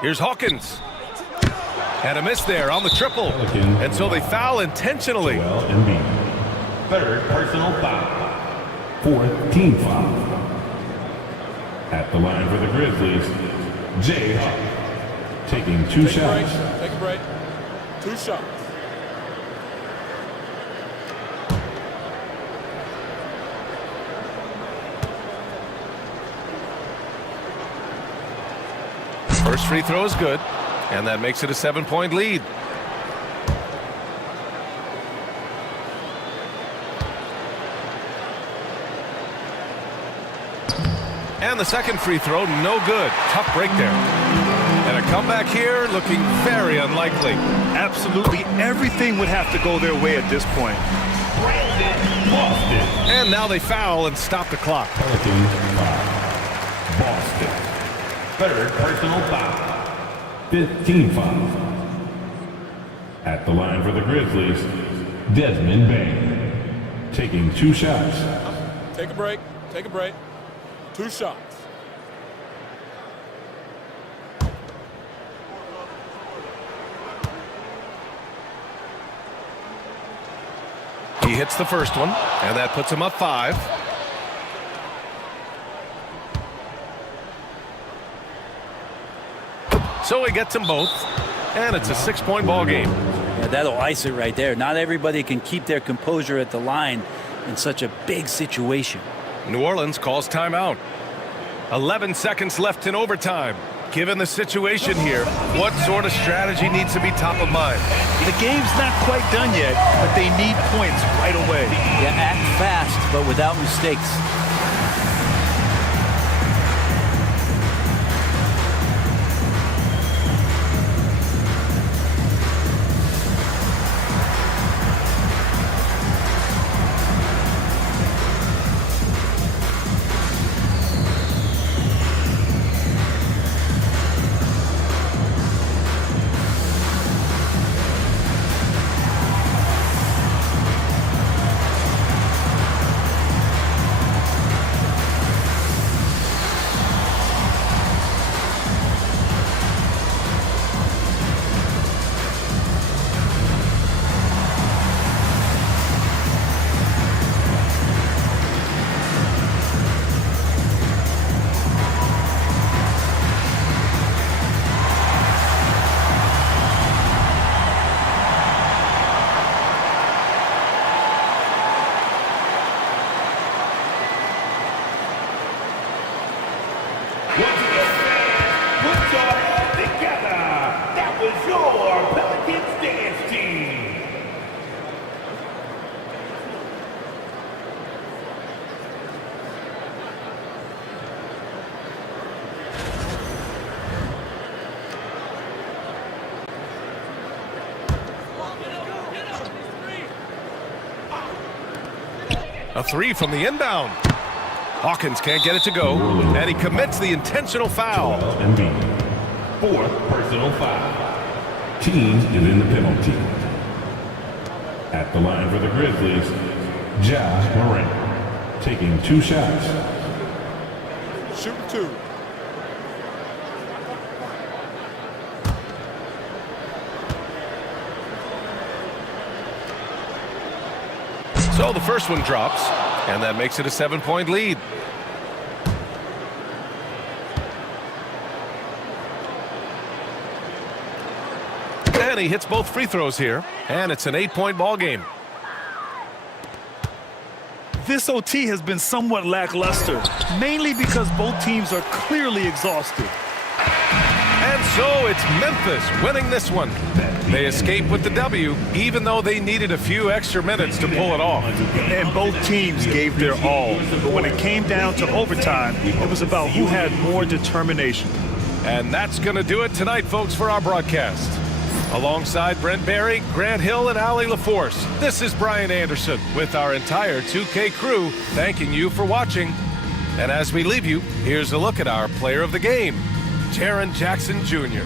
Here's Hawkins. And a miss there on the triple. And so they foul intentionally. Third personal foul. Fourth team foul. At the line for the Grizzlies, Jay Hawk, taking 2 shots. Take a break. 2 shots. First free throw is good, and that makes it a 7-point lead. And the second free throw, no good. Tough break there. And a comeback here looking very unlikely. Absolutely everything would have to go their way at this point. And now they foul and stop the clock. Pelicans foul. Boston. Third personal foul. 15 fouls. At the line for the Grizzlies, Desmond Bain, taking 2 shots. Take a break. Take a break. 2 shots. He hits the first one, and that puts him up 5. So he gets them both, and it's a 6-point ball game. Yeah, that'll ice it right there. Not everybody can keep their composure at the line in such a big situation. New Orleans calls timeout. 11 seconds left in overtime. Given the situation here, what sort of strategy needs to be top of mind? The game's not quite done yet, but they need points right away. Yeah, act fast, but without mistakes. A three from the inbound. Hawkins can't get it to go, and he commits the intentional foul. Embiid. Fourth personal foul. Team is in the penalty. At the line for the Grizzlies, Ja Morant, taking 2 shots. Shoot 2. So the first one drops, and that makes it a 7-point lead. And he hits both free throws here, and it's an 8-point ball game. This OT has been somewhat lackluster, mainly because both teams are clearly exhausted. And so it's Memphis winning this one. They escape with the W, even though they needed a few extra minutes to pull it off. And both teams gave their all. But when it came down to overtime, it was about who had more determination. And that's going to do it tonight, folks, for our broadcast. Alongside Brent Barry, Grant Hill, and Allie LaForce, this is Brian Anderson with our entire 2K crew thanking you for watching. And as we leave you, here's a look at our player of the game, Jaren Jackson Jr.